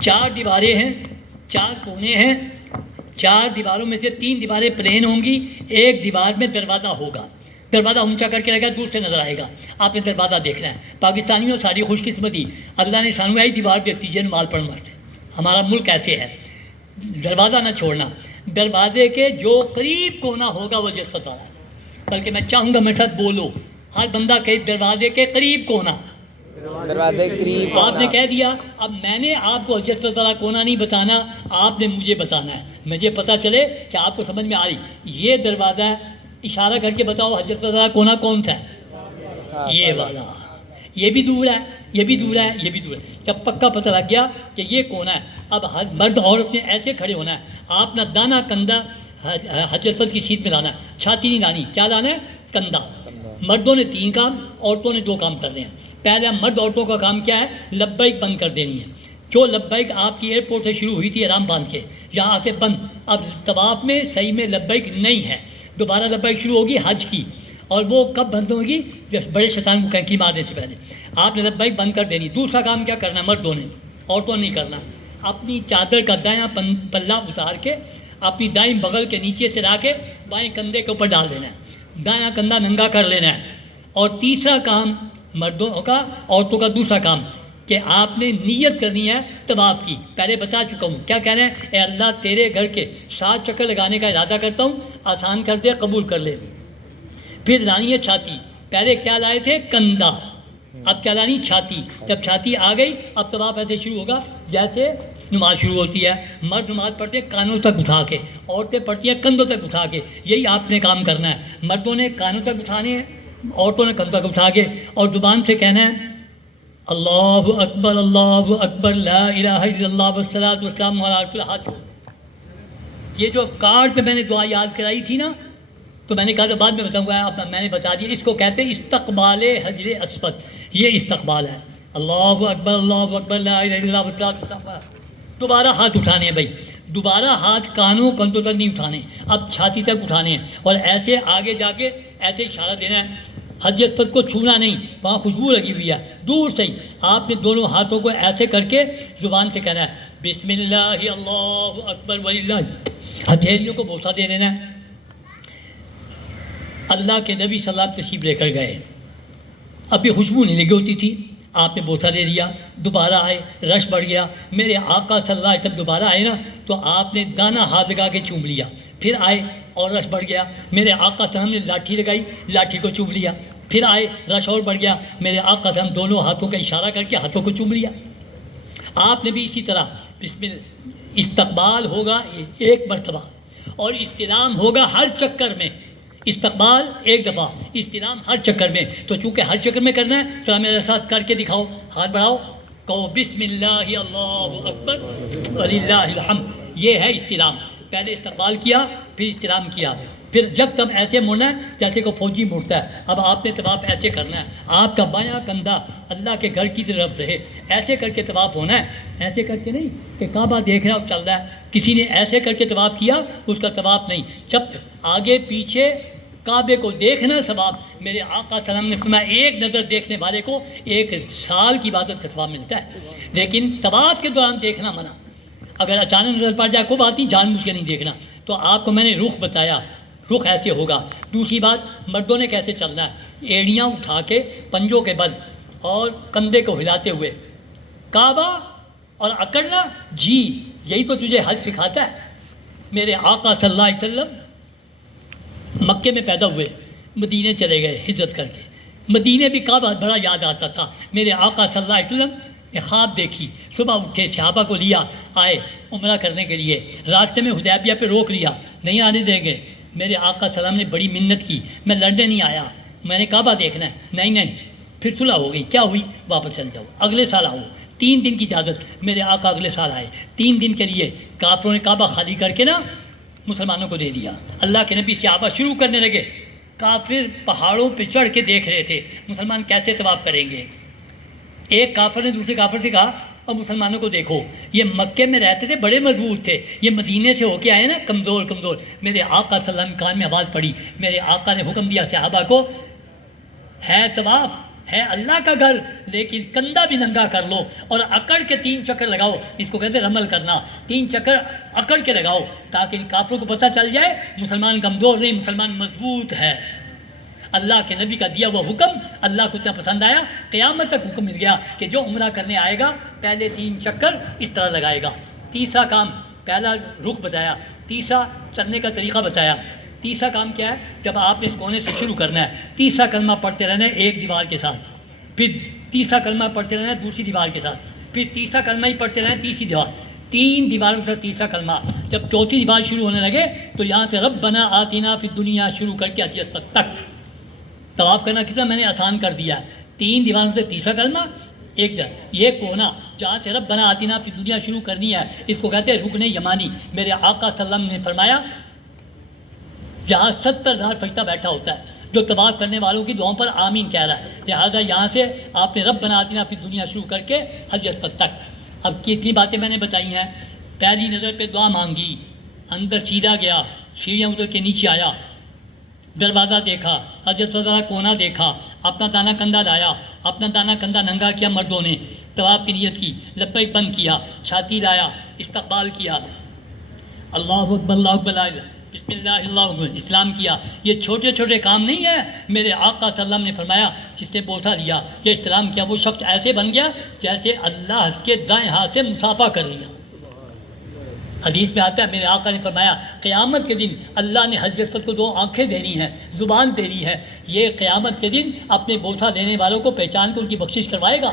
4 دیواریں ہیں، 4 کونے ہیں، 4 دیواروں میں سے 3 دیواریں پلین ہوں گی، ایک دیوار میں دروازہ ہوگا، دروازہ اونچا کر کے رکھا دور سے نظر آئے گا، آپ نے دروازہ دیکھنا ہے۔ پاکستانیوں ساری خوش قسمتی، اللہ نے سانو ایسی دیوار دیتی ہے نماز پڑھنے واسطے۔ ہمارا ملک ایسے ہے، دروازہ نہ چھوڑنا، دروازے کے جو قریب کونا ہوگا وہ جس پتہ ہے، بلکہ میں چاہوں گا میرے ساتھ بولو، ہر بندہ کہ دروازے کے قریب کونا، دروازے قریب آپ نے کہہ دیا۔ اب میں نے آپ کو حجرت والا کونا نہیں بتانا، آپ نے مجھے بتانا ہے، مجھے پتہ چلے کہ آپ کو سمجھ میں آ رہی۔ یہ دروازہ ہے، اشارہ کر کے بتاؤ حجرت والا کونا کون سا ہے؟ یہ والا۔ یہ بھی دور ہے، یہ بھی دور ہے، یہ بھی دور ہے۔ جب پکا پتہ لگ گیا کہ یہ کونا ہے، اب مرد عورت نے ایسے کھڑے ہونا ہے، آپ نے دانا کندھا حجر اسود کی سیٹ میں لانا ہے، چھاتی نہیں لانی، کیا لانا ہے؟ کندھا۔ مردوں نے 3 کام، عورتوں نے 2 کام کرنے ہیں۔ پہلا مرد عورتوں کا کام کیا ہے؟ لبیک بند کر دینی ہے۔ جو لبیک آپ کی ایئرپورٹ سے شروع ہوئی تھی احرام باندھ کے، یہاں آ کے بند، اب طواف میں صحیح میں لبیک نہیں ہے، دوبارہ لبیک شروع ہوگی حج کی، اور وہ کب بند ہوگی؟ جب بڑے شیطان کو کینکی مارنے سے پہلے آپ نے لبیک بند کر دینی۔ دوسرا کام کیا کرنا ہے مردوں نے، عورتوں نے نہیں کرنا، اپنی چادر کا دایاں پلہ اتار کے اپنی دائیں بغل کے نیچے سے لا کے بائیں کندھے کے اوپر ڈال دینا ہے، دایاں کندھا ننگا کر لینا ہے۔ اور تیسرا کام مردوں کا، عورتوں کا دوسرا کام کہ آپ نے نیت کرنی ہے طواف کی، پہلے بتا چکا ہوں، کیا کہنا ہے؟ اے اللہ تیرے گھر کے 7 چکر لگانے کا ارادہ کرتا ہوں، آسان کر دے، قبول کر لے۔ پھر لانی ہے چھاتی، پہلے کیا لائے تھے؟ کندھا، اب کیا لانی؟ چھاتی۔ جب چھاتی آ گئی اب طواف ایسے شروع ہوگا جیسے نماز شروع ہوتی ہے۔ مرد نماز پڑھتے ہیں کانوں تک اٹھا کے، عورتیں پڑھتی ہیں کندھوں تک اٹھا کے، یہی آپ نے کام کرنا ہے۔ مردوں نے کانوں تک اٹھانے ہیں، عورتوں نے کندھوں تک اٹھا کے، اور زبان سے کہنا ہے اللہ اکبر اللہ اکبر لا الہ الا اللہ والصلاۃ والسلام علی رسول اللہ۔ ہاتھ، یہ جو کارڈ پہ میں نے دعا یاد کرائی تھی نا، تو میں نے کہا تھا بعد میں بتاؤں گا، اب میں نے بتا دیا، اس کو کہتے ہیں استقبال حجر اسود، یہ استقبال ہے۔ اللہ اکبر لا الہ الا اللہ والصلاۃ والسلام۔ دوبارہ ہاتھ اٹھانے ہیں بھائی، دوبارہ ہاتھ کانوں کندھوں تک نہیں اٹھانے، اب چھاتی تک اٹھانے ہیں، اور ایسے آگے جا کے ایسے اشارہ دینا ہے، حجر اسود کو چھونا نہیں، وہاں خوشبو لگی ہوئی ہے، دور سے ہی آپ نے دونوں ہاتھوں کو ایسے کر کے زبان سے کہنا ہے بسم اللہ اللہ اکبر وللہ، ہتھیلیوں کو بوسہ دے لینا ہے۔ اللہ کے نبی صلی اللہ علیہ وسلم تشریف لے کر گئے، اب یہ خوشبو نہیں لگی ہوتی تھی، آپ نے بوسہ لے لیا، دوبارہ آئے، رش بڑھ گیا، میرے آقا صلی اللہ علیہ وسلم دوبارہ آئے نا تو آپ نے دانہ ہاتھ لگا کے چوم لیا، پھر آئے اور رش بڑھ گیا، میرے آقا صلی اللہ علیہ وسلم نے لاٹھی لگائی، لاٹھی کو چوم لیا، پھر آئے، رش اور بڑھ گیا، میرے آقا صلی اللہ علیہ وسلم دونوں ہاتھوں کا اشارہ کر کے ہاتھوں کو چوم لیا۔ آپ نے بھی اسی طرح استقبال ہوگا ایک مرتبہ اور استلام ہوگا ہر چکر میں، استقبال ایک دفعہ، استلام ہر چکر میں، تو چونکہ ہر چکر میں کرنا ہے تو میرے ساتھ کر کے دکھاؤ، ہاتھ بڑھاؤ، کہو بسم اللہ اللہ اکبر وللہ الحمد، یہ ہے استلام۔ پہلے استقبال کیا، پھر استلام کیا، پھر یکدم ایسے مڑنا ہے جیسے کہ فوجی مڑتا ہے۔ اب آپ نے طواف ایسے کرنا ہے، آپ کا بایاں کندھا اللہ کے گھر کی طرف رہے، ایسے کر کے طواف ہونا ہے، ایسے کر کے نہیں کہ کعبہ دیکھ رہا ہے اور چل رہا ہے۔ کسی نے ایسے کر کے طواف کیا اس کا طواف نہیں، جب آگے پیچھے کعبے کو دیکھنا ثواب، میرے آقا صلی اللہ علیہ وسلم نے فرمایا ایک نظر دیکھنے والے کو 1 سال کی عبادت کا ثواب ملتا ہے، لیکن طواف کے دوران دیکھنا منع۔ اگر اچانک نظر پڑ جائے کوئی بات نہیں، جان بوجھ کے نہیں دیکھنا۔ تو آپ کو میں نے رخ بتایا، رخ ایسے ہوگا۔ دوسری بات، مردوں نے کیسے چلنا ہے، ایڑیاں اٹھا کے پنجوں کے بل اور کندھے کو ہلاتے ہوئے، کعبہ اور اکڑنا، جی یہی تو تجھے حج سکھاتا ہے۔ میرے آقا صلی اللہ علیہ وسلم مکے میں پیدا ہوئے، مدینے چلے گئے ہجرت کر کے، مدینے بھی کعبہ بڑا یاد آتا تھا۔ میرے آقا صلی اللہ علیہ وسلم نے خواب دیکھی، صبح اٹھے، صحابہ کو لیا، آئے عمرہ کرنے کے لیے، راستے میں حدیبیہ پہ روک لیا، نہیں آنے دیں گے۔ میرے آقا صلی اللہ علیہ وسلم نے بڑی منت کی، میں لڑنے نہیں آیا، میں نے کعبہ دیکھنا ہے۔ نہیں، پھر صلح ہو گئی، کیا ہوئی، واپس چلے جاؤ، اگلے سال آؤ۔ 3 دن کی اجازت، میرے آقا اگلے سال آئے، 3 دن کے لیے کافروں نے کعبہ خالی کر کے نا مسلمانوں کو دے دیا۔ اللہ کے نبی صحابہ شروع کرنے لگے، کافر پہاڑوں پہ چڑھ کے دیکھ رہے تھے مسلمان کیسے طواف کریں گے۔ ایک کافر نے دوسرے کافر سے کہا، اور مسلمانوں کو دیکھو، یہ مکے میں رہتے تھے بڑے مضبوط تھے، یہ مدینے سے ہو کے آئے نا کمزور۔ میرے آقا صلی اللہ علیہ وسلم کان میں آواز پڑی، میرے آقا نے حکم دیا صحابہ کو، ہے طواف، ہے اللہ کا گھر، لیکن کندھا بھی ننگا کر لو اور اکڑ کے 3 چکر لگاؤ، اس کو کہتے ہیں رمل کرنا، 3 چکر اکڑ کے لگاؤ تاکہ ان کافروں کو پتہ چل جائے مسلمان کمزور نہیں، مسلمان مضبوط ہے۔ اللہ کے نبی کا دیا وہ حکم اللہ کو اتنا پسند آیا، قیامت تک حکم مل گیا کہ جو عمرہ کرنے آئے گا پہلے 3 چکر اس طرح لگائے گا۔ تیسرا کام، پہلا رخ بتایا، تیسرا چلنے کا طریقہ بتایا۔ تیسرا کام کیا ہے، جب آپ نے اس کونے سے شروع کرنا ہے، تیسرا کلمہ پڑھتے رہنا ہے ایک دیوار کے ساتھ، پھر تیسرا کلمہ پڑھتے رہنا ہے دوسری دیوار کے ساتھ، پھر تیسرا کلمہ ہی پڑھتے رہنا ہے تیسری دیوار، 3 دیواروں کے ساتھ تیسرا کلمہ۔ جب چوتھی دیوار شروع ہونے لگے تو یہاں سے ربنا آتینا فی الدنیا شروع کر کے اجیت تک طواف کرنا کتنا میں نے آسان کر دیا ہے۔ 3 دیواروں سے تیسرا کلمہ، ایک در یہ کونا جہاں سے ربنا آتینا فی الدنیا شروع کرنی ہے، اس کو کہتے ہیں رکن یمانی۔ میرے آقا صلی اللہ علیہ وسلم نے فرمایا یہاں 70,000 فرشتہ بیٹھا ہوتا ہے جو طواف کرنے والوں کی دعاؤں پر آمین کہہ رہا ہے، لہٰذا یہاں سے آپ نے ربنا آتینا فی الدنیا شروع کر کے حج اسود تک۔ اب کتنی باتیں میں نے بتائی ہیں۔ پہلی نظر پہ دعا مانگی، اندر سیدھا گیا، سیڑھیاں اتر کے نیچے آیا، دروازہ دیکھا، حج اسود کا کونا دیکھا، اپنا دانہ کندھا لایا، اپنا دانہ کندھا ننگا کیا مردوں نے، طواف کی نیت کی، لبیک بند کیا، چھاتی لایا، استقبال کیا، اللہ اکبر اللہ اکبر، بسم اللہ اللہ اکبر، اسلام کیا۔ یہ چھوٹے چھوٹے کام نہیں ہیں۔ میرے آقا صلی اللہ علیہ وسلم نے فرمایا جس نے بوسہ لیا یا اسلام کیا وہ شخص ایسے بن گیا جیسے اللہ کے دائیں ہاتھ سے مصافحہ کر لیا۔ حدیث میں آتا ہے میرے آقا نے فرمایا قیامت کے دن اللہ نے حجر اسود کو 2 آنکھیں دینی ہیں، زبان دینی ہے، یہ قیامت کے دن اپنے بوسہ لینے والوں کو پہچان کے ان کی بخشش کروائے گا۔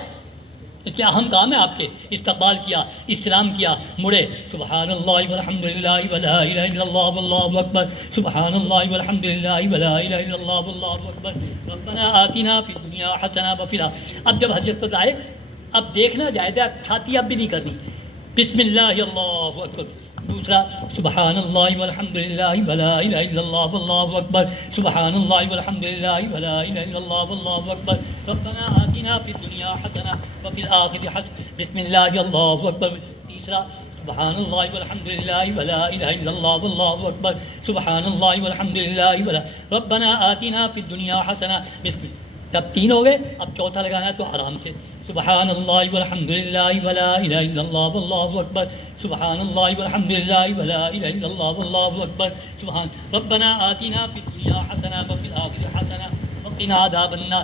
اتنے اہم کام ہے آپ کے۔ استقبال کیا، استلام کیا، مڑے، سبحان اللہ والحمد للہ ولا الہ الا اللہ واللہ اکبر، سبحان اللہ والحمد للہ ولا الہ الا اللہ واللہ اکبر، ربنا آتنا فی الدنیا حسنہ وفی الآخرہ۔ اب جب حج اسود آئے اب دیکھنا جائز ہے، چھاتی اب بھی نہیں کرنی، بسم اللہ اللہ اکبر۔ دوسرا سبحان اللہ والحمد للہ ولا الہ الا اللہ واللہ اکبر، سبحان اللہ والحمد للہ ولا الہ الا اللہ واللہ اکبر، ربنا آتنا فی الدنیا حسنہ وفی الآخرہ حسنہ، بسم اللہ اللہ اکبر۔ تیسرا سبحان اللہ والحمد للہ ولا الہ الا اللہ واللہ اکبر، سبحان اللہ والحمد للہ ولا، ربنا آتنا فی الدنیا حسنہ، بسم اللہ۔ جب 3 ہو گئے اب چوتھا لگانا ہے تو آرام سے، سبحان اللہ والحمد للہ ولا الہ الا اللہ واللہ اکبر، سبحان اللہ والحمد للہ ولا الہ الا اللہ واللہ اکبر، سبحان ربنا آتنا فی الدنیا حسنہ وفی الآخرہ حسنہ وقنا عذاب النار۔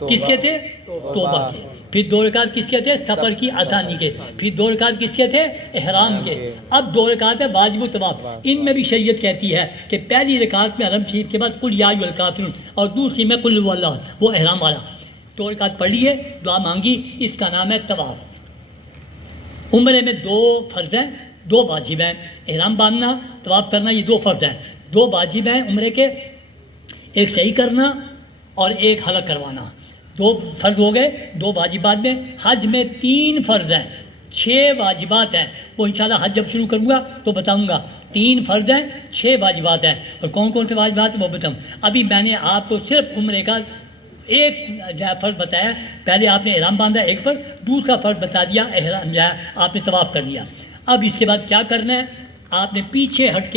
کس کے تھے؟ توبہ کے. پھر 2 رکعت کس کے تھے؟ سفر کی آسانی کے. پھر 2 رکعت کس کے تھے؟ احرام کے. اب 2 رکعت ہے واجب الطواف. ان میں بھی شریعت کہتی ہے کہ پہلی رکعت میں حرم شریف کے بعد قل یا ایھا الکافرون اور دوسری میں قل هو اللہ، وہ احرام والا. 2 رکعت پڑھ لیے، دعا مانگی، اس کا نام ہے طواف. عمرے میں 2 فرض ہیں، 2 واجب ہیں. احرام باندھنا، طواف کرنا، یہ 2 فرض ہیں. 2 واجب ہیں عمرے کے، ایک صحیح کرنا اور ایک حلق کروانا. 2 فرض ہو گئے، 2 واجبات میں. حج میں 3 فرض ہیں، 6 واجبات ہیں. وہ انشاءاللہ حج جب شروع کروں گا تو بتاؤں گا. 3 فرض ہیں، 6 واجبات ہیں. اور کون کون سے واجبات ہیں وہ بتاؤں. ابھی میں نے آپ کو صرف عمرے کا ایک فرض بتایا. پہلے آپ نے احرام باندھا، ایک فرض. دوسرا فرض بتا دیا، احرام جو ہے آپ نے طواف کر لیا. اب اس کے بعد کیا کرنا ہے؟ آپ نے پیچھے ہٹ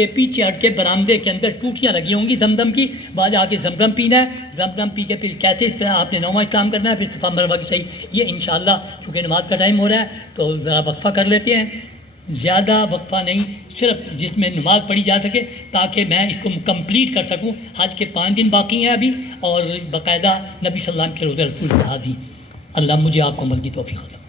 کے برآمدے کے اندر ٹوٹیاں لگی ہوں گی زمزم کی، بعد آ کے زمزم پینا ہے. زمزم پی کے پھر کیسے اس طرح آپ نے 9واں اسلام کرنا ہے، پھر صفا مروا کی صحیح. یہ انشاءاللہ چونکہ نماز کا ٹائم ہو رہا ہے تو ذرا وقفہ کر لیتے ہیں. زیادہ وقفہ نہیں، صرف جس میں نماز پڑھی جا سکے تاکہ میں اس کو کمپلیٹ کر سکوں. حج کے 5 دن باقی ہیں ابھی، اور باقاعدہ نبی صلی اللہ علیہ وسلم کے روزہ رسول کے حاضی. اللہ مجھے آپ کو عمل کی توفیق عطا فرمائے.